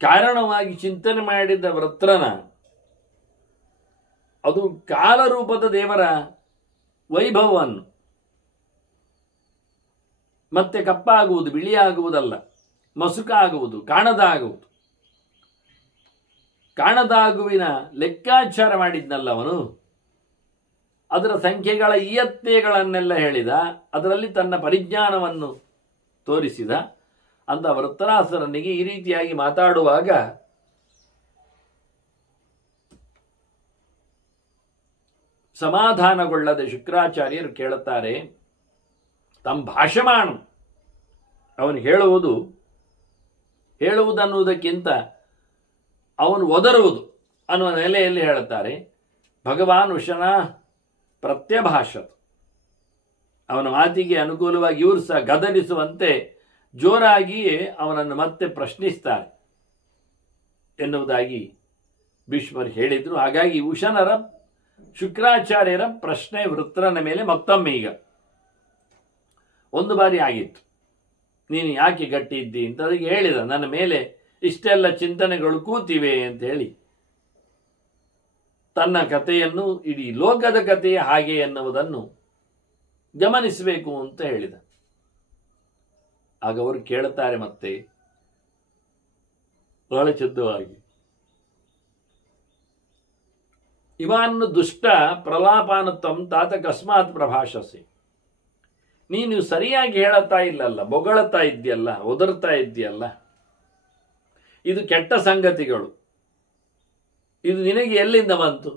ಕಾರಣವಾಗಿ ಚಿಂತನೆ ಮಾಡಿದ ವೃತ್ರನ, ಅದು ಕಾಲರೂಪದ ದೇವರ ವೈಭವವನ್ನು, ಮತ್ತೆ ಕಪ್ಪಾಗುವುದು, ಬಿಳಿಯಾಗುವುದಲ್ಲ, ಮಸುಕಾಗುವುದು, ಕಾಣದಾಗುವುದು, ಕಾಣದಾಗುವಿನ ಲೆಕ್ಕಾಚಾರ ಮಾಡಿದ್ನಲ್ಲ ಅವನು. ಅದರ ಸಂಖ್ಯೆಗಳ ಇಯತ್ತೆಗಳನ್ನೆಲ್ಲ ಹೇಳಿದ. ಅದರಲ್ಲಿ ತನ್ನ ಪರಿಜ್ಞಾನವನ್ನು ತೋರಿಸಿದ. ಅಂತ ವೃತ್ರಾಸುರನಿಗೆ ಈ ರೀತಿಯಾಗಿ ಮಾತಾಡುವಾಗ ಸಮಾಧಾನಗೊಳ್ಳದೆ ಶುಕ್ರಾಚಾರ್ಯರು ಕೇಳುತ್ತಾರೆ, ತಮ್ಮ ಭಾಷಮಾಣ, ಅವನು ಹೇಳುವುದನ್ನುವುದಕ್ಕಿಂತ ಅವನು ಒದರುವುದು ಅನ್ನುವ ನೆಲೆಯಲ್ಲಿ ಹೇಳುತ್ತಾರೆ. ಭಗವಾನ್ ಉಶನ ಪ್ರತ್ಯಭಾಷತ್. ಅವನ ಮಾತಿಗೆ ಅನುಕೂಲವಾಗಿ ಇವರು ಸಹ ಗದರಿಸುವಂತೆ ಜೋರಾಗಿಯೇ ಅವನನ್ನು ಮತ್ತೆ ಪ್ರಶ್ನಿಸ್ತಾರೆ ಎನ್ನುವುದಾಗಿ ಭೀಷ್ಮರು ಹೇಳಿದರು. ಹಾಗಾಗಿ ಉಶನರ, ಶುಕ್ರಾಚಾರ್ಯರ ಪ್ರಶ್ನೆ ವೃತ್ರನ ಮೇಲೆ ಮತ್ತೊಮ್ಮೆ ಈಗ ಒಂದು ಬಾರಿ ಆಗಿತ್ತು. ನೀನು ಯಾಕೆ ಗಟ್ಟಿ ಇದ್ದಿ ಅಂತ ಅದಕ್ಕೆ ಹೇಳಿದ. ನನ್ನ ಮೇಲೆ ಇಷ್ಟೆಲ್ಲ ಚಿಂತನೆಗಳು ಕೂತಿವೆ ಅಂತ ಹೇಳಿ ತನ್ನ ಕಥೆಯನ್ನು ಇಡೀ ಲೋಕದ ಕಥೆಯ ಹಾಗೆ ಎನ್ನುವುದನ್ನು ಗಮನಿಸಬೇಕು ಅಂತ ಹೇಳಿದ. ಆಗ ಅವರು ಕೇಳುತ್ತಾರೆ ಮತ್ತೆ ಬಹಳ ಚಂದವಾಗಿ, ಇವಾನ್ನು ದುಷ್ಟ ಪ್ರಲಾಪಾನುತ್ತಂ ತಾತ ಕಸ್ಮಾತ್ ಪ್ರಭಾಷಸೆ. ನೀನು ಸರಿಯಾಗಿ ಹೇಳುತ್ತಾ ಇಲ್ಲಲ್ಲ, ಬೊಗಳುತ್ತಾ ಇದ್ದೀಯಲ್ಲ, ಒದರ್ತಾ ಇದ್ದೀಯಲ್ಲ, ಇದು ಕೆಟ್ಟ ಸಂಗತಿಗಳು. ಇದು ನಿನಗೆ ಎಲ್ಲಿಂದ ಬಂತು?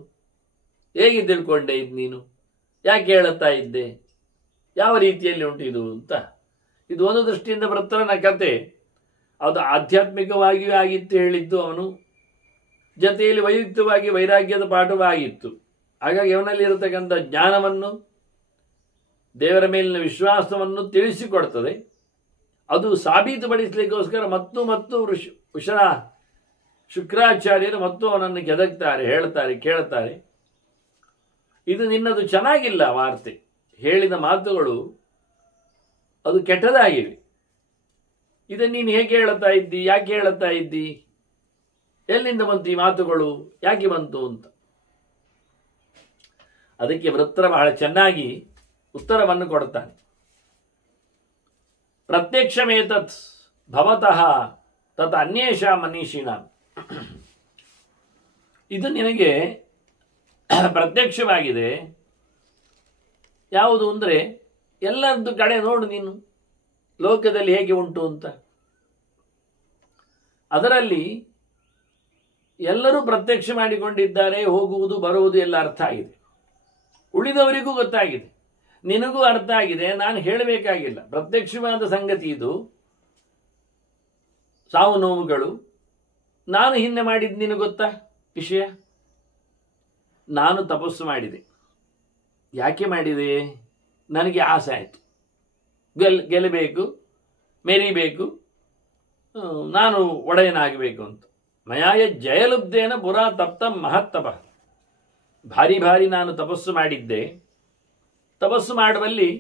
ಹೇಗೆ ತಿಳ್ಕೊಂಡೆ ಇದು ನೀನು? ಯಾಕೆ ಹೇಳುತ್ತಾ ಇದ್ದೆ? ಯಾವ ರೀತಿಯಲ್ಲಿ ಉಂಟು ಇದು ಅಂತ. ಇದು ಒಂದು ದೃಷ್ಟಿಯಿಂದ ವೃತ್ರನ ಕತೆ. ಅದು ಆಧ್ಯಾತ್ಮಿಕವಾಗಿಯೂ ಆಗಿತ್ತು ಹೇಳಿದ್ದು ಅವನು, ಜೊತೆಯಲ್ಲಿ ವೈಯಕ್ತಿಕವಾಗಿ ವೈರಾಗ್ಯದ ಪಾಠವೂ ಆಗಿತ್ತು. ಹಾಗಾಗಿ ಅವನಲ್ಲಿ ಇರತಕ್ಕಂಥ ಜ್ಞಾನವನ್ನು, ದೇವರ ಮೇಲಿನ ವಿಶ್ವಾಸವನ್ನು ತಿಳಿಸಿಕೊಡ್ತದೆ. ಅದು ಸಾಬೀತುಪಡಿಸಲಿಕ್ಕೋಸ್ಕರ ಮತ್ತು ಶುಕ್ರಾಚಾರ್ಯರು ಮತ್ತು ಅವನನ್ನು ಕೆದಕ್ತಾರೆ, ಹೇಳ್ತಾರೆ, ಕೇಳ್ತಾರೆ. ಇದು ನಿನ್ನದು ಚೆನ್ನಾಗಿಲ್ಲ ವಾರ್ತೆ, ಹೇಳಿದ ಮಾತುಗಳು ಅದು ಕೆಟ್ಟದಾಗಿವೆ. ಇದನ್ನು ನೀನು ಹೇಗೆ ಹೇಳುತ್ತಾ ಇದ್ದಿ? ಯಾಕೆ ಹೇಳುತ್ತಾ ಇದ್ದಿ? ಎಲ್ಲಿಂದ ಬಂತು ಈ ಮಾತುಗಳು? ಯಾಕೆ ಬಂತು ಅಂತ. ಅದಕ್ಕೆ ವೃತ್ರ ಬಹಳ ಚೆನ್ನಾಗಿ ಉತ್ತರವನ್ನು ಕೊಡುತ್ತಾನೆ. ಪ್ರತ್ಯಕ್ಷಮೇತತ್ ಭವತಃ ತತ್ ಅನ್ಯೇಷ ಮನೀಷಿಣ. ಇದು ನಿನಗೆ ಪ್ರತ್ಯಕ್ಷವಾಗಿದೆ. ಯಾವುದು ಅಂದರೆ ಎಲ್ಲರದ್ದು ಕಡೆ ನೋಡು ನೀನು, ಲೋಕದಲ್ಲಿ ಹೇಗೆ ಉಂಟು ಅಂತ. ಅದರಲ್ಲಿ ಎಲ್ಲರೂ ಪ್ರತ್ಯಕ್ಷ ಮಾಡಿಕೊಂಡಿದ್ದಾರೆ, ಹೋಗುವುದು ಬರುವುದು ಎಲ್ಲ ಅರ್ಥ ಆಗಿದೆ, ಉಳಿದವರಿಗೂ ಗೊತ್ತಾಗಿದೆ, ನಿನಗೂ ಅರ್ಥ ಆಗಿದೆ. ನಾನು ಹೇಳಬೇಕಾಗಿಲ್ಲ, ಪ್ರತ್ಯಕ್ಷವಾದ ಸಂಗತಿ ಇದು. ಸಾವು ನೋವುಗಳು ನಾನು ಹಿಂದೆ ಮಾಡಿದ್ದು ನಿನಗೆ ಗೊತ್ತಾ ವಿಷಯ? ನಾನು ತಪಸ್ಸು ಮಾಡಿದೆ. ಯಾಕೆ ಮಾಡಿದೆ? ನನಗೆ ಆಸೆ ಆಯಿತು, ಗೆಲ್ಲಬೇಕು, ಮೆರಿಬೇಕು, ನಾನು ಒಡೆಯನಾಗಬೇಕು ಅಂತ. ಮಯಾಯ ಜಯಲುಬ್ಧೇನ ಪುರಾ ತಪ್ತಂ ಮಹತ್ತಪ. ಭಾರಿ ಭಾರಿ ನಾನು ತಪಸ್ಸು ಮಾಡಿದ್ದೆ. ತಪಸ್ಸು ಮಾಡುವಲ್ಲಿ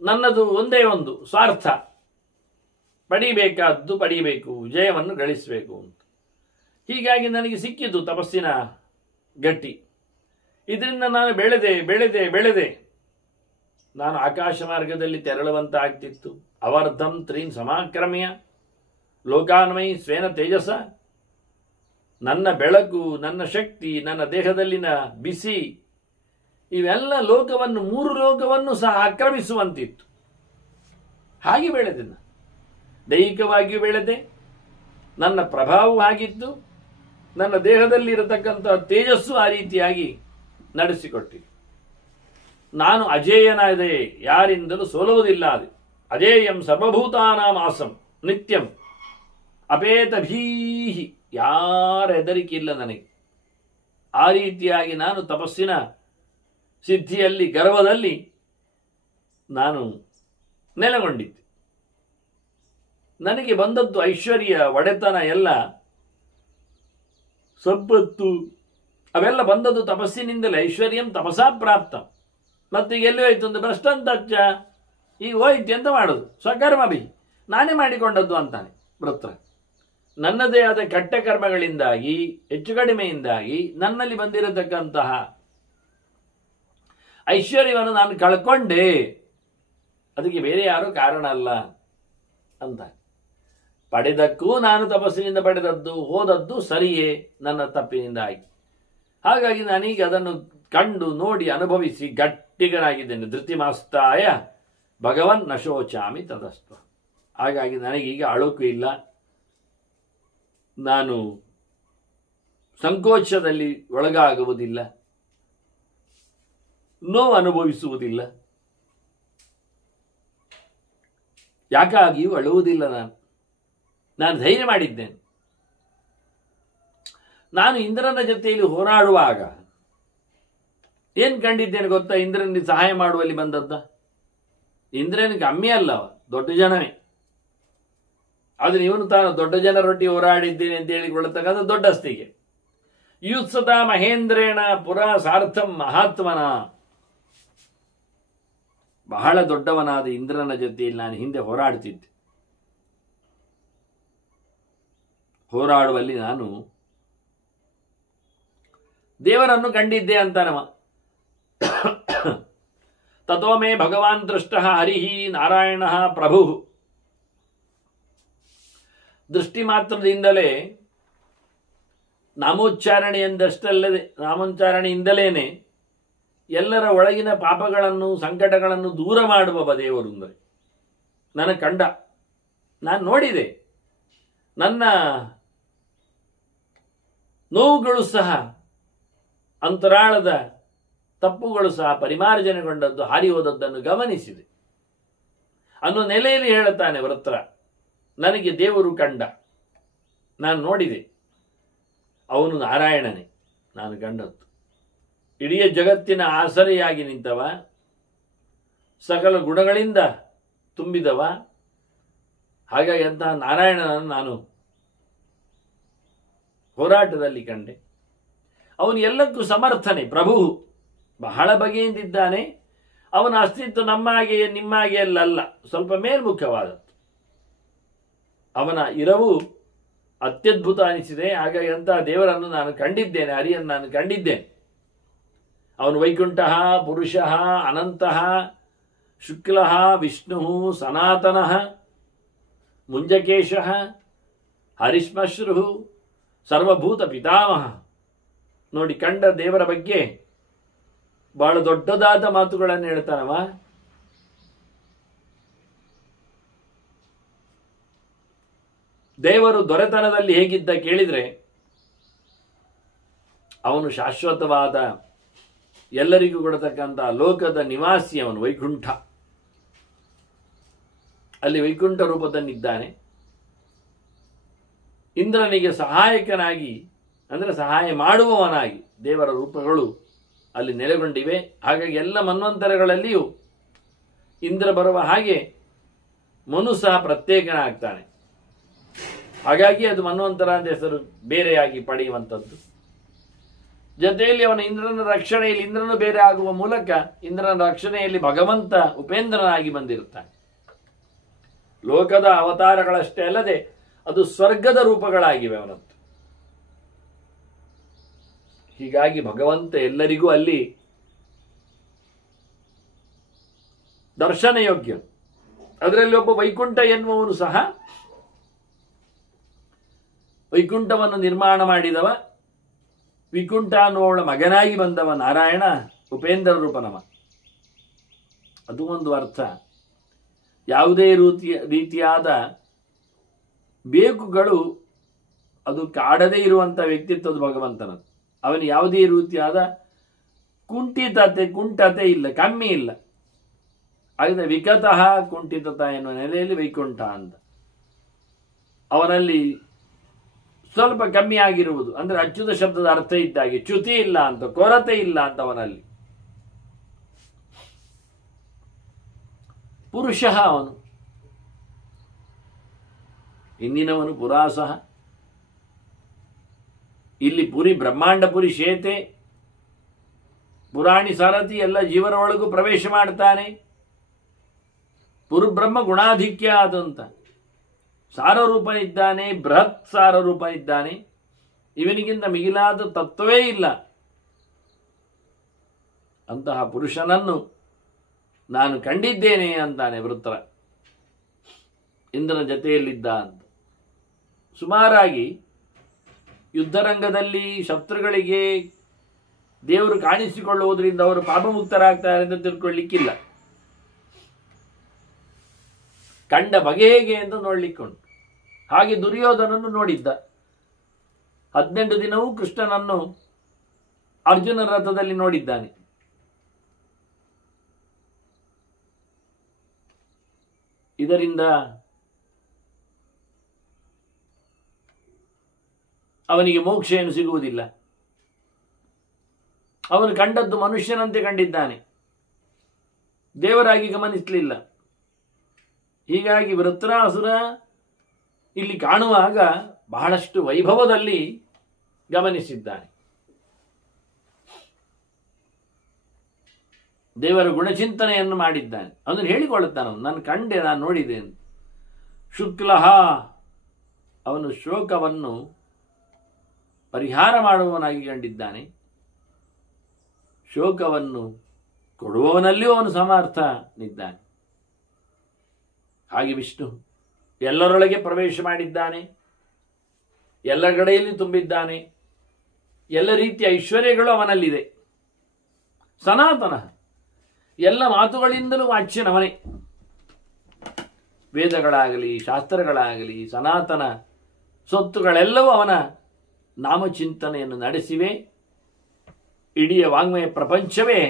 ನನ್ನದು ಒಂದೇ ಒಂದು ಸ್ವಾರ್ಥ, ಪಡಿಬೇಕಾದ್ದು ಪಡಿಬೇಕು, ಜಯವನ್ನು ಗಳಿಸಬೇಕು ಅಂತ. ಹೀಗಾಗಿ ನನಗೆ ಸಿಕ್ಕಿತು ತಪಸ್ಸಿನ ಗಟ್ಟಿ. ಇದರಿಂದ ನಾನು ಬೆಳೆದೆ. ನಾನು ಆಕಾಶ ಮಾರ್ಗದಲ್ಲಿ ತೆರಳುವಂತ ಆಗ್ತಿತ್ತು. ಅವರ್ಧಂ ತ್ರೀನ್ ಸಮಾಕ್ರಮ್ಯ ಲೋಕಾನ್ಮಯಿ ಸ್ವೇನ ತೇಜಸ. ನನ್ನ ಬೆಳಕು, ನನ್ನ ಶಕ್ತಿ, ನನ್ನ ದೇಹದಲ್ಲಿನ ಬಿಸಿ ಇವೆಲ್ಲ ಲೋಕವನ್ನು, 3 ಲೋಕವನ್ನು ಸಹ ಆಕ್ರಮಿಸುವಂತಿತ್ತು. ಹಾಗೆ ಬೆಳೆದೆ. ದೈಹಿಕವಾಗಿಯೂ ಬೆಳೆದೆ, ನನ್ನ ಪ್ರಭಾವವೂ ಆಗಿತ್ತು, ನನ್ನ ದೇಹದಲ್ಲಿ ಇರತಕ್ಕಂಥ ತೇಜಸ್ಸು ಆ ರೀತಿಯಾಗಿ ನಡೆಸಿಕೊಟ್ಟಿದೆ. ನಾನು ಅಜೇಯನಾದೆ, ಯಾರಿಂದಲೂ ಸೋಲುವುದಿಲ್ಲ. ಅದು ಅಜೇಯಂ ಸರ್ವಭೂತಾನಾಂ ಆಸಂ ನಿತ್ಯಂ ಅಪೇತ ಭೀಹಿ. ಯಾರ ಹೆದರಿಕೆ ಇಲ್ಲ ನನಗೆ. ಆ ರೀತಿಯಾಗಿ ನಾನು ತಪಸ್ಸಿನ ಸಿದ್ಧಿಯಲ್ಲಿ, ಗರ್ವದಲ್ಲಿ ನಾನು ನೆಲೆಗೊಂಡಿದ್ದೆ. ನನಗೆ ಬಂದದ್ದು ಐಶ್ವರ್ಯ, ಒಡೆತನ, ಎಲ್ಲ ಸಂಪತ್ತು ಅವೆಲ್ಲ ಬಂದದ್ದು ತಪಸ್ಸಿನಿಂದಲೇ. ಐಶ್ವರ್ಯಂ ತಪಸಾ ಪ್ರಾಪ್ತ. ಮತ್ತೀಗ ಎಲ್ಲಿ ಹೋಯ್ತು ಅಂದ್ರೆ ಭ್ರಷ್ಟಂತಚ್ಚ. ಈಗ ಹೋಯ್ತು, ಎಂತ ಮಾಡೋದು? ಸ್ವಕರ್ಮಭಿ, ನಾನೇ ಮಾಡಿಕೊಂಡದ್ದು ಅಂತಾನೆ ವೃತ್ರ. ನನ್ನದೇ ಆದ ಕೆಟ್ಟ ಕರ್ಮಗಳಿಂದಾಗಿ, ಹೆಚ್ಚು ಕಡಿಮೆಯಿಂದಾಗಿ ನನ್ನಲ್ಲಿ ಬಂದಿರತಕ್ಕಂತಹ ಐಶ್ವರ್ಯವನ್ನು ನಾನು ಕಳ್ಕೊಂಡೆ. ಅದಕ್ಕೆ ಬೇರೆ ಯಾರೂ ಕಾರಣ ಅಲ್ಲ ಅಂತ. ಪಡೆದಕ್ಕೂ ನಾನು ತಪಸ್ಸಿನಿಂದ ಪಡೆದದ್ದು, ಹೋದದ್ದು ಸರಿಯೇ ನನ್ನ ತಪ್ಪಿನಿಂದಾಗಿ. ಹಾಗಾಗಿ ನಾನೀಗ ಅದನ್ನು ಕಂಡು ನೋಡಿ ಅನುಭವಿಸಿ ಗಟ್ಟಿಗನಾಗಿದ್ದೇನೆ. ಧೃತಿಮಾಸ್ತಾಯ ಭಗವನ್ ನಶೋಚಾಮಿ ತದಸ್ವ. ಹಾಗಾಗಿ ನನಗೀಗ ಅಳುಕು ಇಲ್ಲ, ನಾನು ಸಂಕೋಚದಲ್ಲಿ ಒಳಗಾಗುವುದಿಲ್ಲ, ನೋವು ಅನುಭವಿಸುವುದಿಲ್ಲ, ಯಾಕಾಗಿಯೂ ಅಳುವುದಿಲ್ಲ. ನಾನು ಧೈರ್ಯ ಮಾಡಿದ್ದೇನೆ. ನಾನು ಇಂದ್ರನ ಜೊತೆಯಲ್ಲಿ ಹೋರಾಡುವಾಗ ಏನು ಕಂಡಿದ್ದೇನೆ ಗೊತ್ತಾ? ಇಂದ್ರನಿಗೆ ಸಹಾಯ ಮಾಡುವಲ್ಲಿ ಬಂದದ್ದ. ಇಂದ್ರನಿಗೆ ಕಮ್ಮಿ ಅಲ್ಲವ, ದೊಡ್ಡ ಜನವೇ. ಆದರೆ ಇವನು ತಾನು ದೊಡ್ಡ ಜನರೊಟ್ಟಿಗೆ ಹೋರಾಡಿದ್ದೇನೆ ಅಂತ ಹೇಳಿಕೊಳ್ಳತಕ್ಕಂಥ ದೊಡ್ಡಸ್ತಿಗೆ. ಯುತ್ಸತ ಮಹೇಂದ್ರೇಣ ಪುರಾ ಸಾರ್ಥಂ ಮಹಾತ್ಮನ. ಬಹಳ ದೊಡ್ಡವನಾದ ಇಂದ್ರನ ಜೊತೆಯಲ್ಲಿ ನಾನು ಹಿಂದೆ ಹೋರಾಡುತ್ತಿದ್ದೆ. ಹೋರಾಡುವಲ್ಲಿ ನಾನು ದೇವರನ್ನು ಕಂಡಿದ್ದೆ ಅಂತಾನವ. ತಥೋ ಮೇ ಭಗವಾನ್ ದೃಷ್ಟ ಹರಿ ನಾರಾಯಣ ಪ್ರಭು. ದೃಷ್ಟಿ ಮಾತ್ರದಿಂದಲೇ ನಾಮೋಚ್ಚಾರಣೆಯಿಂದಲೇನೆ ಎಲ್ಲರ ಒಳಗಿನ ಪಾಪಗಳನ್ನು ಸಂಕಟಗಳನ್ನು ದೂರ ಮಾಡುವ ದೇವರು ಅಂದರೆ ನನಗೆ ಕಂಡ. ನಾನು ನೋಡಿದೆ, ನನ್ನ ನೋವುಗಳು ಸಹ, ಅಂತರಾಳದ ತಪ್ಪುಗಳು ಸಹ ಪರಿಮಾರ್ಜನೆಗೊಂಡದ್ದು, ಹಾರಿ ಹೋದದ್ದನ್ನು ಗಮನಿಸಿದೆ ಅನ್ನೋ ನೆಲೆಯಲ್ಲಿ ಹೇಳುತ್ತಾನೆ ವೃತ್ರ. ನನಗೆ ದೇವರು ಕಂಡ, ನಾನು ನೋಡಿದೆ, ಅವನು ನಾರಾಯಣನೇ ನಾನು ಕಂಡದ್ದು. ಇಡೀ ಜಗತ್ತಿನ ಆಸರೆಯಾಗಿ ನಿಂತವ, ಸಕಲ ಗುಣಗಳಿಂದ ತುಂಬಿದವ. ಹಾಗಾಗಿ ಅಂತಹ ನಾರಾಯಣನನ್ನು ನಾನು ಹೋರಾಟದಲ್ಲಿ ಕಂಡೆ. ಅವನು ಎಲ್ಲಕ್ಕೂ ಸಮರ್ಥನೆ, ಪ್ರಭು, ಬಹಳ ಬಗೆಯಿಂದಿದ್ದಾನೆ. ಅವನ ಅಸ್ತಿತ್ವ ನಮ್ಮ ಹಾಗೆಯೇ ನಿಮ್ಮ ಹಾಗೆಯಲ್ಲ, ಸ್ವಲ್ಪ ಮೇಲ್ಮುಖವಾದದ್ದು. ಅವನ ಇರವು ಅತ್ಯದ್ಭುತ ಅನಿಸಿದೆ. ಹಾಗಾಗಿ ಅಂತಹ ದೇವರನ್ನು ನಾನು ಕಂಡಿದ್ದೇನೆ, ಹರಿಯನ್ನು ನಾನು ಕಂಡಿದ್ದೇನೆ. ಅವನು ವೈಕುಂಠಃ ಪುರುಷಃ ಅನಂತಃ ಶುಕ್ಲಃ ವಿಷ್ಣು ಸನಾತನಃ ಮುಂಜಕೇಶಃ ಹರಿಶ್ಮಶ್ರು ಸರ್ವಭೂತ ಪಿತಾಮಹ. ನೋಡಿ, ಕಂಡ ದೇವರ ಬಗ್ಗೆ ಬಹಳ ದೊಡ್ಡದಾದ ಮಾತುಗಳನ್ನು ಹೇಳ್ತಾನವ. ದೇವರು ದೊರೆತನದಲ್ಲಿ ಹೇಗಿದ್ದ ಕೇಳಿದ್ರೆ, ಅವನು ಶಾಶ್ವತವಾದ ಎಲ್ಲರಿಗೂ ಕೊಡತಕ್ಕಂಥ ಲೋಕದ ನಿವಾಸಿ. ಅವನು ವೈಕುಂಠ, ಅಲ್ಲಿ ವೈಕುಂಠ ರೂಪದಲ್ಲಿದ್ದಾನೆ. ಇಂದ್ರನಿಗೆ ಸಹಾಯಕನಾಗಿ, ಅಂದರೆ ಸಹಾಯ ಮಾಡುವವನಾಗಿ ದೇವರ ರೂಪಗಳು ಅಲ್ಲಿ ನೆಲೆಗೊಂಡಿವೆ. ಹಾಗಾಗಿ ಎಲ್ಲ ಮನ್ವಂತರಗಳಲ್ಲಿಯೂ ಇಂದ್ರ ಬರುವ ಹಾಗೆ ಮನು ಸಹ ಪ್ರತ್ಯೇಕನಾಗ್ತಾನೆ. ಹಾಗಾಗಿ ಅದು ಮನ್ವಂತರ ಅಂತ ಹೆಸರು ಬೇರೆಯಾಗಿ ಪಡೆಯುವಂಥದ್ದು. ಜೊತೆಯಲ್ಲಿ ಅವನ ಇಂದ್ರನ ರಕ್ಷಣೆಯಲ್ಲಿ ಇಂದ್ರನು ಬೇರೆ ಆಗುವ ಮೂಲಕ ಇಂದ್ರನ ರಕ್ಷಣೆಯಲ್ಲಿ ಭಗವಂತ ಉಪೇಂದ್ರನಾಗಿ ಬಂದಿರುತ್ತಾನೆ. ಲೋಕದ ಅವತಾರಗಳಷ್ಟೇ ಅಲ್ಲದೆ ಅದು ಸ್ವರ್ಗದ ರೂಪಗಳಾಗಿವೆ ಅವನದ್ದು. ಹೀಗಾಗಿ ಭಗವಂತ ಎಲ್ಲರಿಗೂ ಅಲ್ಲಿ ದರ್ಶನ ಯೋಗ್ಯ. ಅದರಲ್ಲಿ ಒಬ್ಬ ವೈಕುಂಠ ಎನ್ನುವವನು ಸಹ ವೈಕುಂಠವನ್ನು ನಿರ್ಮಾಣ ಮಾಡಿದವ, ವಿಕುಂಠ ಅನ್ನುವವಳ ಮಗನಾಗಿ ಬಂದವ ನಾರಾಯಣ ಉಪೇಂದ್ರ ರೂಪನವ. ಅದು ಒಂದು ಅರ್ಥ. ಯಾವುದೇ ರೀತಿಯಾದ ಬೇಕುಗಳು ಅದು ಕಾಡದೇ ಇರುವಂಥ ವ್ಯಕ್ತಿತ್ವದ ಭಗವಂತನದು. ಅವನು ಯಾವುದೇ ರೀತಿಯಾದ ಕುಂಠತೆ ಇಲ್ಲ, ಕಮ್ಮಿ ಇಲ್ಲ. ಹಾಗಾದರೆ ವಿಕತಃ ಕುಂಠಿತತ ಎನ್ನುವ ನೆಲೆಯಲ್ಲಿ ವೈಕುಂಠ ಅಂತ. ಅವನಲ್ಲಿ ಸ್ವಲ್ಪ ಕಮ್ಮಿ ಆಗಿರುವುದು ಅಂದರೆ ಅಚ್ಯುತ ಶಬ್ದದ ಅರ್ಥ ಇದ್ದಾಗೆ, ಚ್ಯುತಿ ಇಲ್ಲ ಅಂತ, ಕೊರತೆ ಇಲ್ಲ ಅಂತ ಅವನಲ್ಲಿ. ಪುರುಷ ಅವನು, ಹಿಂದಿನವನು ಪುರಾಸಹ. ಇಲ್ಲಿ ಪುರಿ ಬ್ರಹ್ಮಾಂಡ ಪುರಿ ಶೇತೆ ಪುರಾಣಿ ಸಾರಥಿ ಎಲ್ಲ ಜೀವನ ಒಳಗೂ ಪ್ರವೇಶ ಮಾಡ್ತಾನೆ. ಪುರುಬ್ರಹ್ಮ ಗುಣಾಧಿಕ್ಯ ಆದಂತ ಸಾರರೂಪನಿದ್ದಾನೆ, ಬೃಹತ್ ಸಾರರೂಪನಿದ್ದಾನೆ. ಇವನಿಗಿಂತ ಮಿಗಿಲಾದ ತತ್ವವೇ ಇಲ್ಲ. ಅಂತಹ ಪುರುಷನನ್ನು ನಾನು ಕಂಡಿದ್ದೇನೆ ಅಂತಾನೆ ವೃತ್ರ, ಇಂದ್ರನ ಜೊತೆಯಲ್ಲಿದ್ದ ಅಂತ. ಸುಮಾರಾಗಿ ಯುದ್ಧರಂಗದಲ್ಲಿ ಶತ್ರುಗಳಿಗೆ ದೇವರು ಕಾಣಿಸಿಕೊಳ್ಳುವುದರಿಂದ ಅವರು ಪಾಪಮುಕ್ತರಾಗ್ತಾರೆ ಅಂತ ತಿಳ್ಕೊಳ್ಳಿಕ್ಕಿಲ್ಲ. ಕಂಡ ಬಗೆ ಹೇಗೆ ಅಂತ ನೋಡ್ಲಿಕ್ಕುಂಟು. ಹಾಗೆ ದುರ್ಯೋಧನನ್ನು ನೋಡಿದ್ದ. 18 ದಿನವೂ ಕೃಷ್ಣನನ್ನು ಅರ್ಜುನ ರಥದಲ್ಲಿ ನೋಡಿದ್ದಾನೆ. ಇದರಿಂದ ಅವನಿಗೆ ಮೋಕ್ಷ ಏನು ಸಿಗುವುದಿಲ್ಲ. ಅವನು ಕಂಡದ್ದು ಮನುಷ್ಯನಂತೆ ಕಂಡಿದ್ದಾನೆ, ದೇವರಾಗಿ ಗಮನಿಸಲಿಲ್ಲ. ಹೀಗಾಗಿ ವೃತ್ರಾಸುರ ಇಲ್ಲಿ ಕಾಣುವಾಗ ಬಹಳಷ್ಟು ವೈಭವದಲ್ಲಿ ಗಮನಿಸಿದ್ದಾನೆ. ದೇವರ ಗುಣಚಿಂತನೆಯನ್ನು ಮಾಡಿದ್ದಾನೆ. ಅದನ್ನು ಹೇಳಿಕೊಳ್ಳುತ್ತಾನೆ, ನಾನು ಕಂಡೆ, ನಾನು ನೋಡಿದೆ ಅಂತ. ಶುಕ್ಲಃ, ಅವನು ಶೋಕವನ್ನು ಪರಿಹಾರ ಮಾಡುವವನಾಗಿ ಕಂಡಿದ್ದಾನೆ. ಶೋಕವನ್ನು ಕೊಡುವವನಲ್ಲಿಯೂ ಅವನು ಸಮರ್ಥನಿದ್ದಾನೆ. ಹಾಗೆ ವಿಷ್ಣು ಎಲ್ಲರೊಳಗೆ ಪ್ರವೇಶ ಮಾಡಿದ್ದಾನೆ, ಎಲ್ಲ ಕಡೆಯಲ್ಲಿ ತುಂಬಿದ್ದಾನೆ, ಎಲ್ಲ ರೀತಿಯ ಐಶ್ವರ್ಯಗಳು ಅವನಲ್ಲಿದೆ. ಸನಾತನ, ಎಲ್ಲ ಮಾತುಗಳಿಂದಲೂ ವಾಚ್ಯನವನೇ. ವೇದಗಳಾಗಲಿ ಶಾಸ್ತ್ರಗಳಾಗಲಿ ಸನಾತನ ಸ್ವತ್ತುಗಳೆಲ್ಲವೂ ಅವನ ನಾಮಚಿಂತನೆಯನ್ನು ನಡೆಸಿವೆ. ಇಡೀ ವಾಂಗ್ಮಯ ಪ್ರಪಂಚವೇ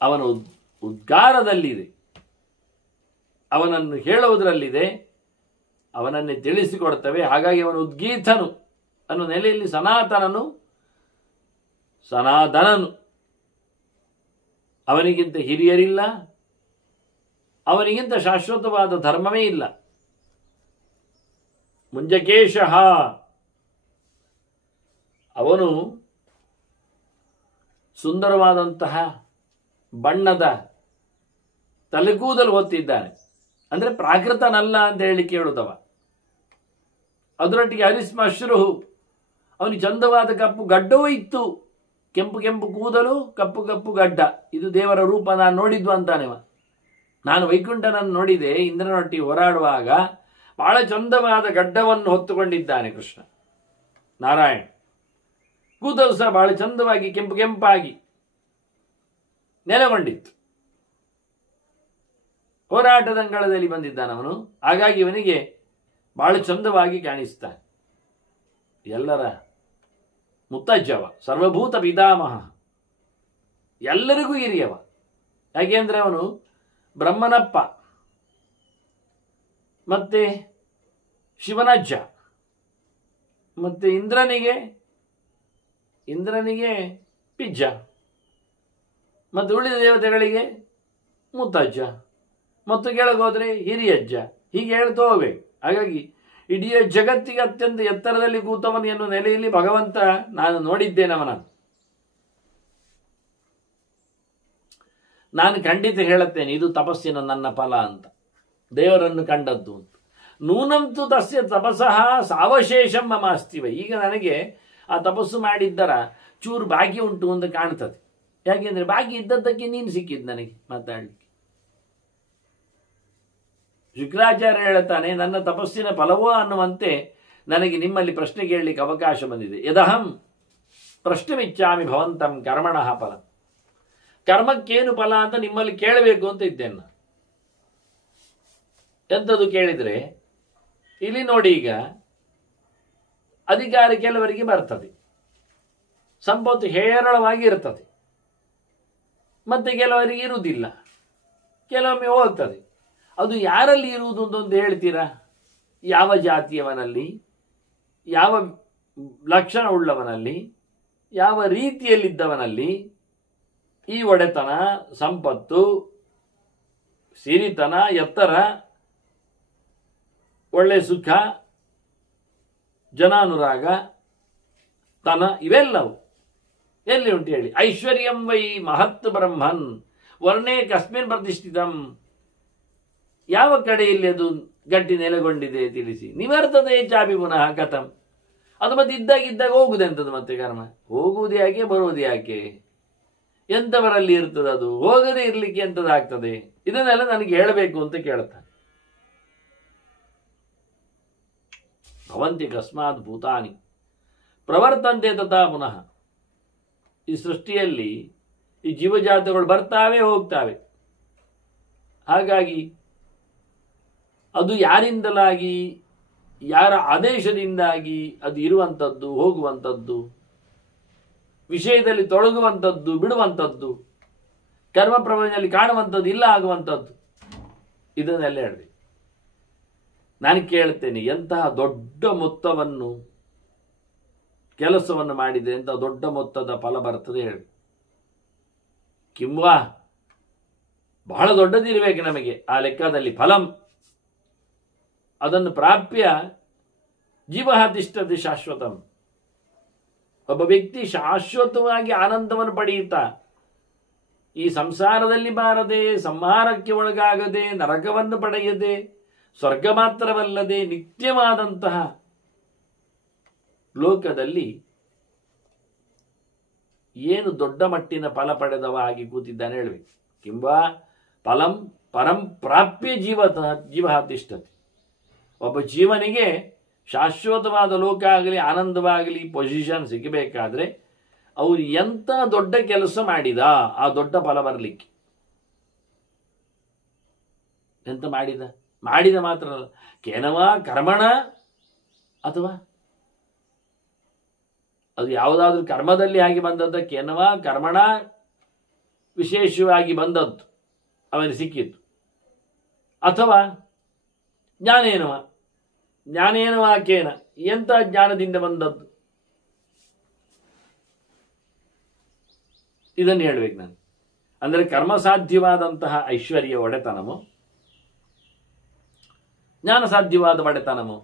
ಅವನ ಉದ್ಗಾರದಲ್ಲಿದೆ, ಅವನನ್ನು ಹೇಳುವುದರಲ್ಲಿದೆ, ಅವನನ್ನೇ ತಿಳಿಸಿಕೊಡ್ತವೆ. ಹಾಗಾಗಿ ಅವನು ಉದ್ಗೀತನು ಅನ್ನೋ ನೆಲೆಯಲ್ಲಿ ಸನಾತನನು, ಸನಾತನನು. ಅವನಿಗಿಂತ ಹಿರಿಯರಿಲ್ಲ, ಅವನಿಗಿಂತ ಶಾಶ್ವತವಾದ ಧರ್ಮವೇ ಇಲ್ಲ. ಮುಂಜಕೇಶ, ಅವನು ಸುಂದರವಾದಂತಹ ಬಣ್ಣದ ತಲೆಗೂದಲು ಹೊತ್ತಿದ್ದಾನೆ. ಅಂದರೆ ಪ್ರಾಕೃತನಲ್ಲ ಅಂತ ಹೇಳಿ ಕೇಳುತ್ತವ. ಅದರೊಟ್ಟಿಗೆ ಹರಿಸ್ಮಶ್ರು, ಅವನಿಗೆ ಚಂದವಾದ ಕಪ್ಪು ಗಡ್ಡವೂ ಇತ್ತು. ಕೆಂಪು ಕೆಂಪು ಕೂದಲು, ಕಪ್ಪು ಕಪ್ಪು ಗಡ್ಡ. ಇದು ದೇವರ ರೂಪ, ನಾನು ನೋಡಿದ್ವು ಅಂತಾನೆವ. ನಾನು ವೈಕುಂಠನನ್ನು ನೋಡಿದೆ, ಇಂದ್ರನೊಟ್ಟಿಗೆ ಹೋರಾಡುವಾಗ ಬಹಳ ಚಂದವಾದ ಗಡ್ಡವನ್ನು ಹೊತ್ತುಕೊಂಡಿದ್ದಾನೆ ಕೃಷ್ಣ ನಾರಾಯಣ. ಕೂದಲು ಸಹ ಬಹಳ ಚಂದವಾಗಿ ಕೆಂಪು ಕೆಂಪಾಗಿ ನೆಲೆಗೊಂಡಿತ್ತು. ಹೋರಾಟದಂಗಳದಲ್ಲಿ ಬಂದಿದ್ದಾನವನು, ಹಾಗಾಗಿ ಇವನಿಗೆ ಬಹಳ ಚಂದವಾಗಿ ಕಾಣಿಸ್ತಾನೆ. ಎಲ್ಲರ ಮುತ್ತಜ್ಜವ, ಸರ್ವಭೂತ ಪಿತಾಮಹ, ಎಲ್ಲರಿಗೂ ಹಿರಿಯವ. ಯಾಕೆಂದ್ರೆ ಅವನು ಬ್ರಹ್ಮನಪ್ಪ, ಮತ್ತೆ ಶಿವನಜ್ಜ, ಮತ್ತೆ ಇಂದ್ರನಿಗೆ ಪಿಜ್ಜ, ಮತ್ತು ಉಳಿದ ದೇವತೆಗಳಿಗೆ ಮುತ್ತಜ್ಜ, ಮತ್ತು ಕೆಳಗೋದ್ರೆ ಹಿರಿಯಜ್ಜ. ಹೀಗೆ ಹೇಳ್ತಾ ಹೋಗ್ಬೇಕು. ಹಾಗಾಗಿ ಇಡೀ ಜಗತ್ತಿಗೆ ಅತ್ಯಂತ ಎತ್ತರದಲ್ಲಿ ಕೂತವನು ಎನ್ನುವ ನೆಲೆಯಲ್ಲಿ ಭಗವಂತ ನಾನು ನೋಡಿದ್ದೇನೆ ಅವನನ್ನು. ನಾನು ಖಂಡಿತ ಹೇಳುತ್ತೇನೆ, ಇದು ತಪಸ್ಸಿನ ನನ್ನ ಫಲ ಅಂತ, ದೇವರನ್ನು ಕಂಡದ್ದು ಅಂತ. ನೂನಂತು ತಸ್ಯ ತಪಸ್ಸಃ ಸಾವಶೇಷಂ ಮಮ ಅಸ್ತಿವ. ಈಗ ನನಗೆ ಆ ತಪಸ್ಸು ಮಾಡಿದ್ದರ ಚೂರು ಬಾಕಿ ಉಂಟು ಅಂತ ಕಾಣ್ತದೆ. ಯಾಕೆಂದ್ರೆ ಬಾಕಿ ಇದ್ದದ್ದಕ್ಕೆ ನೀನು ಸಿಕ್ಕಿದ್ದು ನನಗೆ ಮಾತಾಡಲಿಕ್ಕೆ. ಶುಕ್ರಾಚಾರ್ಯ ಹೇಳ್ತಾನೆ, ನನ್ನ ತಪಸ್ಸಿನ ಫಲವೋ ಅನ್ನುವಂತೆ ನನಗೆ ನಿಮ್ಮಲ್ಲಿ ಪ್ರಶ್ನೆ ಕೇಳಲಿಕ್ಕೆ ಅವಕಾಶ ಬಂದಿದೆ. ಯದಹಂ ಪ್ರಶ್ನೆಮಿಚ್ಛಾಮಿ ಭವಂತಂ ಕರ್ಮಣಃ ಫಲ. ಕರ್ಮಕ್ಕೇನು ಫಲ ಅಂತ ನಿಮ್ಮಲ್ಲಿ ಕೇಳಬೇಕು ಅಂತ ಇದ್ದೇನೆ ನಾನು. ಎಂಥದ್ದು ಕೇಳಿದರೆ, ಇಲ್ಲಿ ನೋಡಿ, ಈಗ ಅಧಿಕಾರ ಕೆಲವರಿಗೆ ಬರ್ತದೆ, ಸಂಪತ್ತು ಹೇರಳವಾಗಿ ಇರ್ತದೆ, ಮತ್ತೆ ಕೆಲವರಿಗೆ ಇರುವುದಿಲ್ಲ, ಕೆಲವೊಮ್ಮೆ ಹೋಗ್ತದೆ. ಅದು ಯಾರಲ್ಲಿ ಇರುವುದು ಅಂತ ಹೇಳ್ತೀರಾ? ಯಾವ ಜಾತಿಯವನಲ್ಲಿ, ಯಾವ ಲಕ್ಷಣ ಉಳ್ಳವನಲ್ಲಿ, ಯಾವ ರೀತಿಯಲ್ಲಿದ್ದವನಲ್ಲಿ ಈ ಒಡೆತನ, ಸಂಪತ್ತು, ಸಿರಿತನ, ಎತ್ತರ, ಒಳ್ಳೆ ಸುಖ, ಜನಾನುರಾಗ, ತನ ಇವೆಲ್ಲವು ಎಲ್ಲಿ ಉಂಟು ಹೇಳಿ? ಐಶ್ವರ್ಯಂ ವೈ ಮಹತ್ ಬ್ರಹ್ಮನ್ ವರ್ಣೇ ಕಸ್ಮಿನ್ ಪ್ರತಿಷ್ಠಿತಂ. ಯಾವ ಕಡೆಯಲ್ಲಿ ಅದು ಗಟ್ಟಿ ನೆಲೆಗೊಂಡಿದೆ ತಿಳಿಸಿ. ನಿವರ್ತದೆ ಚಾಪಿ ಪುನಃ ಕಥಂ. ಅದು ಮತ್ತೆ ಇದ್ದಾಗ ಹೋಗುದೆಂಥದ್ದು ಮತ್ತೆ ಕರ್ಮ? ಹೋಗುವುದು ಯಾಕೆ, ಬರುವುದು ಯಾಕೆ? ಎಂಥವರಲ್ಲಿ ಇರ್ತದೆ ಅದು? ಹೋಗದೆ ಇರ್ಲಿಕ್ಕೆ ಎಂಥದ್ದಾಗ್ತದೆ? ಇದನ್ನೆಲ್ಲ ನನಗೆ ಹೇಳಬೇಕು ಅಂತ ಕೇಳ್ತಾನೆ. ಭವಂತಿ ಕಸ್ಮಾತ್ ಭೂತಾನಿ ಪ್ರವರ್ತಂತೆ ತಥಾ ಪುನಃ. ಈ ಸೃಷ್ಟಿಯಲ್ಲಿ ಈ ಜೀವಜಾತಗಳು ಬರ್ತಾವೆ ಹೋಗ್ತಾವೆ. ಹಾಗಾಗಿ ಅದು ಯಾರಿಂದಲಾಗಿ, ಯಾರ ಆದೇಶದಿಂದಾಗಿ ಅದು ಇರುವಂಥದ್ದು, ಹೋಗುವಂಥದ್ದು, ವಿಷಯದಲ್ಲಿ ತೊಡಗುವಂಥದ್ದು, ಬಿಡುವಂಥದ್ದು, ಕರ್ಮ ಪ್ರಪಂಚದಲ್ಲಿ ಕಾಣುವಂಥದ್ದು, ಇಲ್ಲ ಆಗುವಂಥದ್ದು, ಇದನ್ನೆಲ್ಲ ಹೇಳಬೇಕು. ನಾನು ಕೇಳ್ತೇನೆ, ಎಂತಹ ದೊಡ್ಡ ಮೊತ್ತವನ್ನು ಕೆಲಸವನ್ನು ಮಾಡಿದರೆ ಎಂತಹ ದೊಡ್ಡ ಮೊತ್ತದ ಫಲ ಬರ್ತದೆ ಹೇಳಿ. ಕಿಂವಾ ಬಹಳ ದೊಡ್ಡದಿರಬೇಕು ನಮಗೆ ಆ ಲೆಕ್ಕದಲ್ಲಿ ಫಲಂ. ಅದನ್ನು ಪ್ರಾಪ್ಯ ಜೀವ ತಿಷ್ಠತೆ ಶಾಶ್ವತಂ. ಒಬ್ಬ ವ್ಯಕ್ತಿ ಶಾಶ್ವತವಾಗಿ ಆನಂದವನ್ನು ಪಡೆಯುತ್ತಾ ಈ ಸಂಸಾರದಲ್ಲಿ ಬಾರದೆ, ಸಂಹಾರಕ್ಕೆ ಒಳಗಾಗದೆ, ನರಕವನ್ನು ಪಡೆಯದೆ, ಸ್ವರ್ಗ ಮಾತ್ರವಲ್ಲದೆ ನಿತ್ಯವಾದಂತಹ ಲೋಕದಲ್ಲಿ ಏನು ದೊಡ್ಡ ಮಟ್ಟಿನ ಫಲ ಪಡೆದವ ಆಗಿ ಕೂತಿದ್ದಾನೆ ಹೇಳಬೇಕು. ಕಿಂವಾ ಫಲಂ ಪರಂ ಪ್ರಾಪ್ಯ ಜೀವ ತಿಷ್ಠತೆ. ಒಬ್ಬ ಜೀವನಿಗೆ ಶಾಶ್ವತವಾದ ಲೋಕ ಆಗಲಿ ಆನಂದವಾಗಲಿ ಪೊಸಿಷನ್ ಸಿಗಬೇಕಾದ್ರೆ ಅವರು ಎಂಥ ದೊಡ್ಡ ಕೆಲಸ ಮಾಡಿದ ಆ ದೊಡ್ಡ ಫಲ ಬರಲಿಕ್ಕೆ. ಎಂತ ಮಾಡಿದ ಮಾತ್ರ ಅಲ್ಲ, ಕೇನವ ಕರ್ಮಣ, ಅಥವಾ ಅದು ಯಾವುದಾದ್ರೂ ಕರ್ಮದಲ್ಲಿ ಆಗಿ ಬಂದದ್ದ, ಕೇನವ ಕರ್ಮಣ ವಿಶೇಷವಾಗಿ ಬಂದದ್ದು ಅವನಿಗೆ ಸಿಕ್ಕಿತ್ತು, ಅಥವಾ ಜ್ಞಾನೇನವ ಕೇನ ಎಂಥ ಜ್ಞಾನದಿಂದ ಬಂದದ್ದು, ಇದನ್ನು ಹೇಳ್ಬೇಕು ನಾನು. ಅಂದರೆ ಕರ್ಮ ಸಾಧ್ಯವಾದಂತಹ ಐಶ್ವರ್ಯ ಒಡೆತನಮೋ ಜ್ಞಾನ ಸಾಧ್ಯವಾದ ಒಡೆತನಮೋ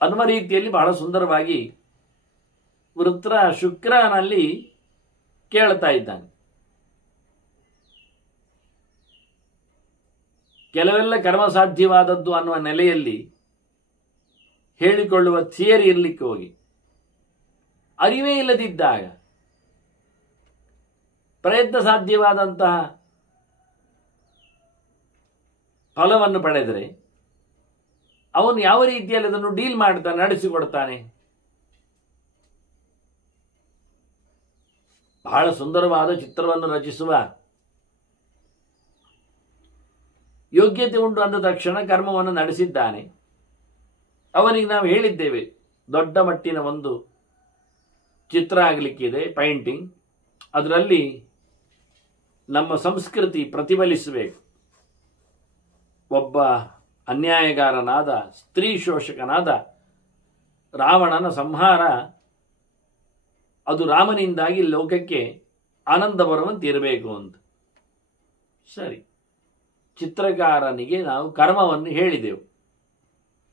ಅನ್ನುವ ರೀತಿಯಲ್ಲಿ ಬಹಳ ಸುಂದರವಾಗಿ ವೃತ್ರ ಶುಕ್ರನಲ್ಲಿ ಕೇಳ್ತಾ ಇದ್ದಾನೆ. ಕೆಲವೆಲ್ಲ ಕರ್ಮ ಸಾಧ್ಯವಾದದ್ದು ಅನ್ನುವ ನೆಲೆಯಲ್ಲಿ ಹೇಳಿಕೊಳ್ಳುವ ಥಿಯರಿ ಇರಲಿಕ್ಕೆ ಹೋಗಿ ಅರಿವೇ ಇಲ್ಲದಿದ್ದಾಗ ಪ್ರಯತ್ನ ಸಾಧ್ಯವಾದಂತಹ ಫಲವನ್ನು ಪಡೆದರೆ ಅವನು ಯಾವ ರೀತಿಯಲ್ಲಿ ಅದನ್ನು ಡೀಲ್ ಮಾಡ್ತಾನೆ, ನಡೆಸಿಕೊಡ್ತಾನೆ. ಬಹಳ ಸುಂದರವಾದ ಚಿತ್ರವನ್ನು ರಚಿಸುವ ಯೋಗ್ಯತೆ ಉಂಟು ಅಂದ ತಕ್ಷಣ ಕರ್ಮವನ್ನು ನಡೆಸಿದ್ದಾನೆ. ಅವನಿಗೆ ನಾವು ಹೇಳಿದ್ದೇವೆ ದೊಡ್ಡ ಮಟ್ಟಿನ ಒಂದು ಚಿತ್ರ ಆಗಲಿಕ್ಕಿದೆ, ಪೈಂಟಿಂಗ್. ಅದರಲ್ಲಿ ನಮ್ಮ ಸಂಸ್ಕೃತಿ ಪ್ರತಿಫಲಿಸಬೇಕು. ಒಬ್ಬ ಅನ್ಯಾಯಗಾರನಾದ ಸ್ತ್ರೀ ಶೋಷಕನಾದ ರಾವಣನ ಸಂಹಾರ, ಅದು ರಾಮನಿಂದಾಗಿ ಲೋಕಕ್ಕೆ ಆನಂದ ಬರುವಂತೆ ಇರಬೇಕು ಅಂತ. ಸರಿ, ಚಿತ್ರಕಾರನಿಗೆ ನಾವು ಕರ್ಮವನ್ನು ಹೇಳಿದೆವು,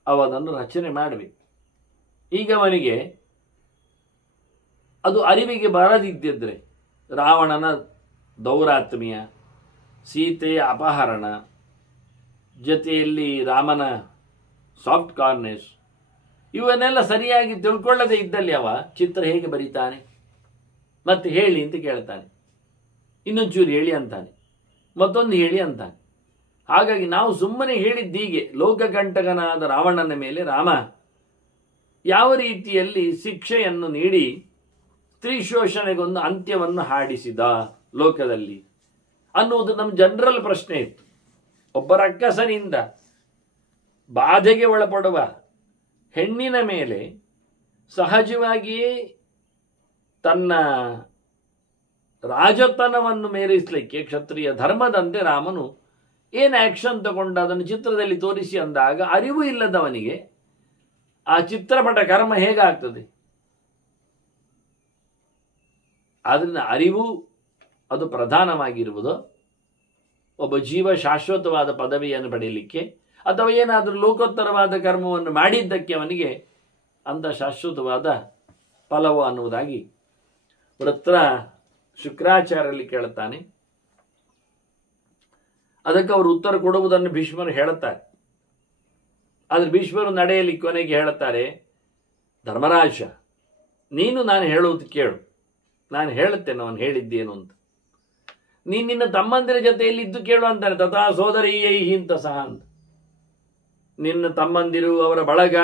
ಅವನನ್ನು ರಚನೆ ಮಾಡಬೇಕು. ಈಗ ಅವನಿಗೆ ಅದು ಅರಿವಿಗೆ ಬರದಿದ್ದಿದ್ರೆ ರಾವಣನ ದೌರಾತ್ಮ್ಯ, ಸೀತೆಯ ಅಪಹರಣ, ಜೊತೆಯಲ್ಲಿ ರಾಮನ ಸಾಫ್ಟ್ ಕಾರ್ನೆಸ್, ಇವನ್ನೆಲ್ಲ ಸರಿಯಾಗಿ ತಿಳ್ಕೊಳ್ಳದೆ ಇದ್ದಲ್ಲಿ ಅವ ಚಿತ್ರ ಹೇಗೆ ಬರೀತಾನೆ? ಮತ್ತೆ ಹೇಳಿ ಅಂತ ಕೇಳ್ತಾನೆ, ಇನ್ನೊಂಚೂರು ಹೇಳಿ ಅಂತಾನೆ, ಮತ್ತೊಂದು ಹೇಳಿ ಅಂತಾನೆ. ಹಾಗಾಗಿ ನಾವು ಸುಮ್ಮನೆ ಹೇಳಿದ್ದೀಗೆ ಲೋಕಕಂಟಕನಾದ ರಾವಣನ ಮೇಲೆ ರಾಮ ಯಾವ ರೀತಿಯಲ್ಲಿ ಶಿಕ್ಷೆಯನ್ನು ನೀಡಿ ಸ್ತ್ರೀ ಶೋಷಣೆಗೊಂದು ಅಂತ್ಯವನ್ನು ಹಾಡಿಸಿದ ಲೋಕದಲ್ಲಿ ಅನ್ನುವುದು ನಮ್ಮ ಜನರಲ್ ಪ್ರಶ್ನೆ ಇತ್ತು. ಒಬ್ಬ ರಕ್ಕಸನಿಂದ ಬಾಧೆಗೆ ಒಳಪಡುವ ಹೆಣ್ಣಿನ ಮೇಲೆ ಸಹಜವಾಗಿಯೇ ತನ್ನ ರಾಜತನವನ್ನು ಮೇರಿಸಲಿಕ್ಕೆ ಕ್ಷತ್ರಿಯ ಧರ್ಮದಂತೆ ರಾಮನು ಏನು ಆಕ್ಷನ್ ತಗೊಂಡ ಅದನ್ನು ಚಿತ್ರದಲ್ಲಿ ತೋರಿಸಿ ಅಂದಾಗ ಅರಿವು ಇಲ್ಲದವನಿಗೆ ಆ ಚಿತ್ರಪಟ ಕರ್ಮ ಹೇಗಾಗ್ತದೆ? ಆದ್ರಿಂದ ಅರಿವು ಅದು ಪ್ರಧಾನವಾಗಿರುವುದು. ಒಬ್ಬ ಜೀವ ಶಾಶ್ವತವಾದ ಪದವಿಯನ್ನು ಪಡೆಯಲಿಕ್ಕೆ ಅಥವಾ ಏನಾದರೂ ಲೋಕೋತ್ತರವಾದ ಕರ್ಮವನ್ನು ಮಾಡಿದ್ದಕ್ಕೆ ಅವನಿಗೆ ಅಂಥ ಶಾಶ್ವತವಾದ ಫಲವು ಅನ್ನುವುದಾಗಿ ವೃತ್ರ ಶುಕ್ರಾಚಾರ್ಯಲ್ಲಿ ಕೇಳುತ್ತಾನೆ. ಅದಕ್ಕೆ ಅವರು ಉತ್ತರ ಕೊಡುವುದನ್ನು ಭೀಷ್ಮರು ಹೇಳುತ್ತಾರೆ. ಆದರೆ ಭೀಷ್ಮರು ನಡೆಯಲಿ ಕೊನೆಗೆ ಹೇಳುತ್ತಾರೆ, ಧರ್ಮರಾಜ ನೀನು ನಾನು ಹೇಳುವುದು ಕೇಳು, ನಾನು ಹೇಳುತ್ತೇನೆ ಅವನು ಹೇಳಿದ್ದೇನು ಅಂತ. ನೀನು ನಿನ್ನ ತಮ್ಮಂದಿರ ಜೊತೆಯಲ್ಲಿ ಇದ್ದು ಕೇಳು ಅಂತಾನೆ. ತಥಾ ಸೋದರೀಯೈಹಿ ಅಂತ ಸಹ ಅಂತ. ನಿನ್ನ ತಮ್ಮಂದಿರು ಅವರ ಬಳಗ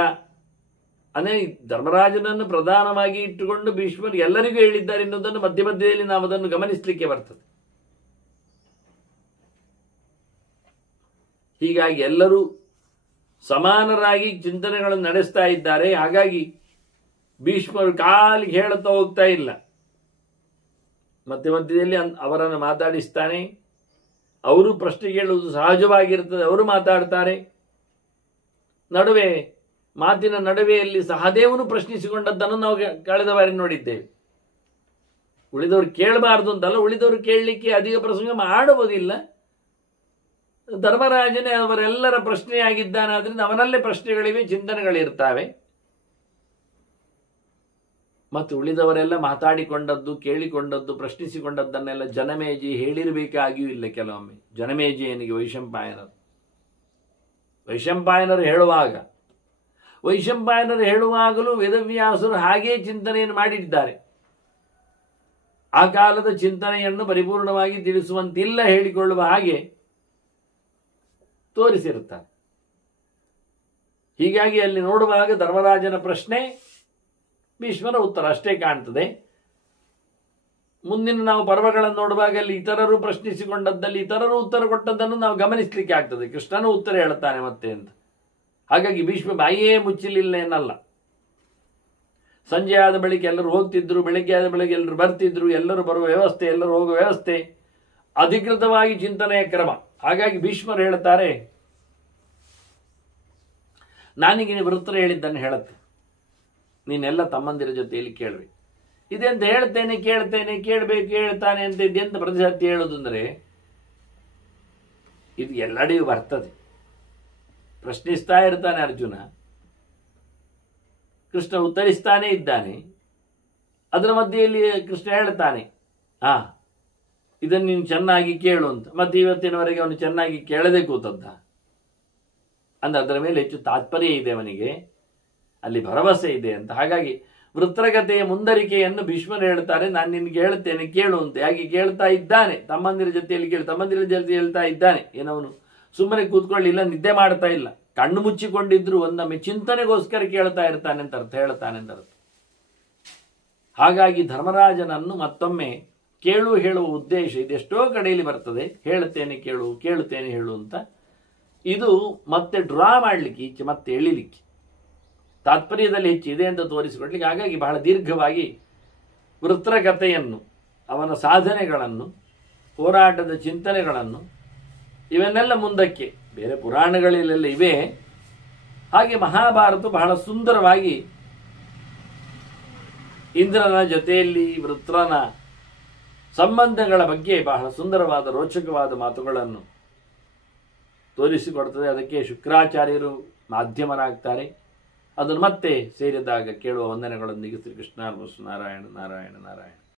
ಅನೇ ಧರ್ಮರಾಜನನ್ನು ಪ್ರಧಾನವಾಗಿ ಇಟ್ಟುಕೊಂಡು ಭೀಷ್ಮರು ಎಲ್ಲರಿಗೂ ಹೇಳಿದ್ದಾರೆ ಎನ್ನುವುದನ್ನು ಮಧ್ಯ ಮಧ್ಯದಲ್ಲಿ ನಾವು ಅದನ್ನು ಗಮನಿಸಲಿಕ್ಕೆ ಬರ್ತದೆ. ಹೀಗಾಗಿ ಎಲ್ಲರೂ ಸಮಾನರಾಗಿ ಚಿಂತನೆಗಳನ್ನು ನಡೆಸ್ತಾ ಇದ್ದಾರೆ. ಹಾಗಾಗಿ ಭೀಷ್ಮರು ಕಾಲಿಗೆ ಹೇಳುತ್ತಾ ಹೋಗ್ತಾ ಇಲ್ಲ. ಮಧ್ಯ ಮಧ್ಯದಲ್ಲಿ ಅವರನ್ನು ಮಾತಾಡಿಸ್ತಾನೆ. ಅವರು ಪ್ರಶ್ನೆ ಕೇಳುವುದು ಸಹಜವಾಗಿರ್ತದೆ, ಅವರು ಮಾತಾಡ್ತಾರೆ. ಮಾತಿನ ನಡುವೆಯಲ್ಲಿ ಸಹದೇವನು ಪ್ರಶ್ನಿಸಿಕೊಂಡದ್ದನ್ನು ನಾವು ಕಳೆದ ಬಾರಿ ನೋಡಿದ್ದೇವೆ. ಉಳಿದವರು ಕೇಳಬಾರ್ದು ಅಂತಲ್ಲ, ಉಳಿದವರು ಕೇಳಲಿಕ್ಕೆ ಅಧಿಕ ಪ್ರಸಂಗ ಮಾಡುವುದಿಲ್ಲ. ಧರ್ಮರಾಜನೇ ಅವರೆಲ್ಲರ ಪ್ರಶ್ನೆಯಾಗಿದ್ದಾನೆ. ಆದ್ರಿಂದ ಅವನಲ್ಲೇ ಪ್ರಶ್ನೆಗಳಿವೆ, ಚಿಂತನೆಗಳಿರ್ತಾವೆ. ಮತ್ತು ಉಳಿದವರೆಲ್ಲ ಮಾತಾಡಿಕೊಂಡದ್ದು, ಕೇಳಿಕೊಂಡದ್ದು, ಪ್ರಶ್ನಿಸಿಕೊಂಡದ್ದನ್ನೆಲ್ಲ ಜನಮೇಜಿ ಹೇಳಿರಬೇಕಾಗಿಯೂ ಇಲ್ಲ. ಕೆಲವೊಮ್ಮೆ ಜನಮೇಜಯನಿಗೆ ವೈಶಂಪಾಯನರು ಹೇಳುವಾಗಲೂ ವೇದವ್ಯಾಸರು ಹಾಗೇ ಚಿಂತನೆಯನ್ನು ಮಾಡಿದ್ದಾರೆ. ಆ ಕಾಲದ ಚಿಂತನೆಯನ್ನು ಪರಿಪೂರ್ಣವಾಗಿ ತಿಳಿಸುವಂತಿಲ್ಲ ಹೇಳಿಕೊಳ್ಳುವ ಹಾಗೆ ತೋರಿಸಿರುತ್ತಾರೆ. ಹೀಗಾಗಿ ಅಲ್ಲಿ ನೋಡುವಾಗ ಧರ್ಮರಾಜನ ಪ್ರಶ್ನೆ, ಭೀಷ್ಮರ ಉತ್ತರ ಅಷ್ಟೇ ಕಾಣ್ತದೆ. ಮುಂದಿನ ನಾವು ಪರ್ವಗಳನ್ನು ನೋಡುವಾಗ ಅಲ್ಲಿ ಇತರರು ಪ್ರಶ್ನಿಸಿಕೊಂಡದ್ದಲ್ಲಿ ಇತರರು ಉತ್ತರ ಕೊಟ್ಟದ್ದನ್ನು ನಾವು ಗಮನಿಸಲಿಕ್ಕೆ ಆಗ್ತದೆ. ಕೃಷ್ಣನು ಉತ್ತರ ಹೇಳ್ತಾನೆ ಮತ್ತೆ ಅಂತ. ಹಾಗಾಗಿ ಭೀಷ್ಮ ಬಾಯಿಯೇ ಮುಚ್ಚಲಿಲ್ಲ ಏನಲ್ಲ. ಸಂಜೆ ಆದ ಬಳಿಕ ಎಲ್ಲರೂ ಹೋಗ್ತಿದ್ರು, ಬೆಳಿಗ್ಗೆ ಆದ ಬಳಿಕ ಎಲ್ಲರೂ ಬರ್ತಿದ್ರು, ಎಲ್ಲರೂ ಬರುವ ವ್ಯವಸ್ಥೆ, ಎಲ್ಲರೂ ಹೋಗುವ ವ್ಯವಸ್ಥೆ, ಅಧಿಕೃತವಾಗಿ ಚಿಂತನೆಯ ಕ್ರಮ. ಹಾಗಾಗಿ ಭೀಷ್ಮರು ಹೇಳ್ತಾರೆ, ನಾನೀಗ ನೀವು ವೃತ್ರ ಹೇಳಿದ್ದನ್ನು ಹೇಳುತ್ತೆ, ನೀನೆಲ್ಲ ತಮ್ಮಂದಿರ ಜೊತೆಯಲ್ಲಿ ಕೇಳ್ರಿ. ಇದೆಂತ ಹೇಳ್ತೇನೆ ಕೇಳ್ತೇನೆ ಕೇಳಬೇಕು ಹೇಳ್ತಾನೆ ಅಂತ ಇದೆಂತ ಪ್ರತಿಶತ ಹೇಳೋದು ಅಂದರೆ, ಇದು ಎಲ್ಲೆಡೆಯೂ ಬರ್ತದೆ. ಪ್ರಶ್ನಿಸ್ತಾ ಇರ್ತಾನೆ ಅರ್ಜುನ, ಕೃಷ್ಣ ಉತ್ತರಿಸ್ತಾನೆ ಇದ್ದಾನೆ. ಅದರ ಮಧ್ಯೆಯಲ್ಲಿ ಕೃಷ್ಣ ಹೇಳ್ತಾನೆ, ಇದನ್ನು ನೀನು ಚೆನ್ನಾಗಿ ಕೇಳು ಅಂತ. ಮತ್ತೆ ಇವತ್ತಿನವರೆಗೆ ಅವನು ಚೆನ್ನಾಗಿ ಕೇಳದೆ ಕೂತದ್ದ ಅಂದ್ರೆ ಅದರ ಮೇಲೆ ಹೆಚ್ಚು ತಾತ್ಪರ್ಯ ಇದೆ ಅವನಿಗೆ, ಅಲ್ಲಿ ಭರವಸೆ ಇದೆ ಅಂತ. ಹಾಗಾಗಿ ವೃತ್ರಗತೆಯ ಮುಂದರಿಕೆಯನ್ನು ಭೀಷ್ಮರು ಹೇಳ್ತಾರೆ, ನಾನು ನಿನ್ಗೆ ಹೇಳ್ತೇನೆ ಕೇಳು ಅಂತ. ಹಾಗೆ ಕೇಳ್ತಾ ಇದ್ದಾನೆ, ತಮ್ಮಂದಿರ ಜೊತೆಯಲ್ಲಿ ತಮ್ಮಂದಿರ ಜೊತೆ ಹೇಳ್ತಾ ಇದ್ದಾನೆ. ಏನವನು ಸುಮ್ಮನೆ ಕೂತ್ಕೊಳ್ಳಿಲ್ಲ, ನಿದ್ದೆ ಮಾಡ್ತಾ ಇಲ್ಲ, ಕಣ್ಣು ಮುಚ್ಚಿಕೊಂಡಿದ್ರು ಒಂದೊಮ್ಮೆ ಚಿಂತನೆಗೋಸ್ಕರ ಕೇಳ್ತಾ ಇರ್ತಾನೆ ಅಂತ ಅರ್ಥ, ಹೇಳ್ತಾನೆ ಅಂತ ಅರ್ಥ. ಹಾಗಾಗಿ ಧರ್ಮರಾಜನನ್ನು ಮತ್ತೊಮ್ಮೆ ಕೇಳು ಹೇಳುವ ಉದ್ದೇಶ ಇದೆಷ್ಟೋ ಕಡೆಯಲ್ಲಿ ಬರ್ತದೆ. ಹೇಳ್ತೇನೆ ಕೇಳು, ಕೇಳುತ್ತೇನೆ ಹೇಳು ಅಂತ. ಇದು ಮತ್ತೆ ಡ್ರಾ ಮಾಡಲಿಕ್ಕೆ, ಈಚೆ ಮತ್ತೆ ಎಳಿಲಿಕ್ಕೆ, ತಾತ್ಪರ್ಯದಲ್ಲಿ ಹೆಚ್ಚಿದೆ ಅಂತ ತೋರಿಸಿಕೊಡ್ಲಿಕ್ಕೆ. ಹಾಗಾಗಿ ಬಹಳ ದೀರ್ಘವಾಗಿ ವೃತ್ರಕಥೆಯನ್ನು, ಅವನ ಸಾಧನೆಗಳನ್ನು, ಹೋರಾಟದ ಚಿಂತನೆಗಳನ್ನು, ಇವನ್ನೆಲ್ಲ ಮುಂದಕ್ಕೆ ಬೇರೆ ಪುರಾಣಗಳಲ್ಲೆಲ್ಲ ಇವೆ. ಹಾಗೆ ಮಹಾಭಾರತ ಬಹಳ ಸುಂದರವಾಗಿ ಇಂದ್ರನ ಜೊತೆಯಲ್ಲಿ ವೃತ್ರನ ಸಂಬಂಧಗಳ ಬಗ್ಗೆ ಬಹಳ ಸುಂದರವಾದ ರೋಚಕವಾದ ಮಾತುಗಳನ್ನು ತೋರಿಸಿಕೊಡ್ತದೆ. ಅದಕ್ಕೆ ಶುಕ್ರಾಚಾರ್ಯರು ಮಾಧ್ಯಮರಾಗ್ತಾರೆ. ಅದನ್ನು ಮತ್ತೆ ಸೇರಿದಾಗ ಕೇಳುವ ವಂದನೆಗಳೊಂದಿಗೆ ಶ್ರೀಕೃಷ್ಣ ನಾರಾಯಣ ನಾರಾಯಣ ನಾರಾಯಣ.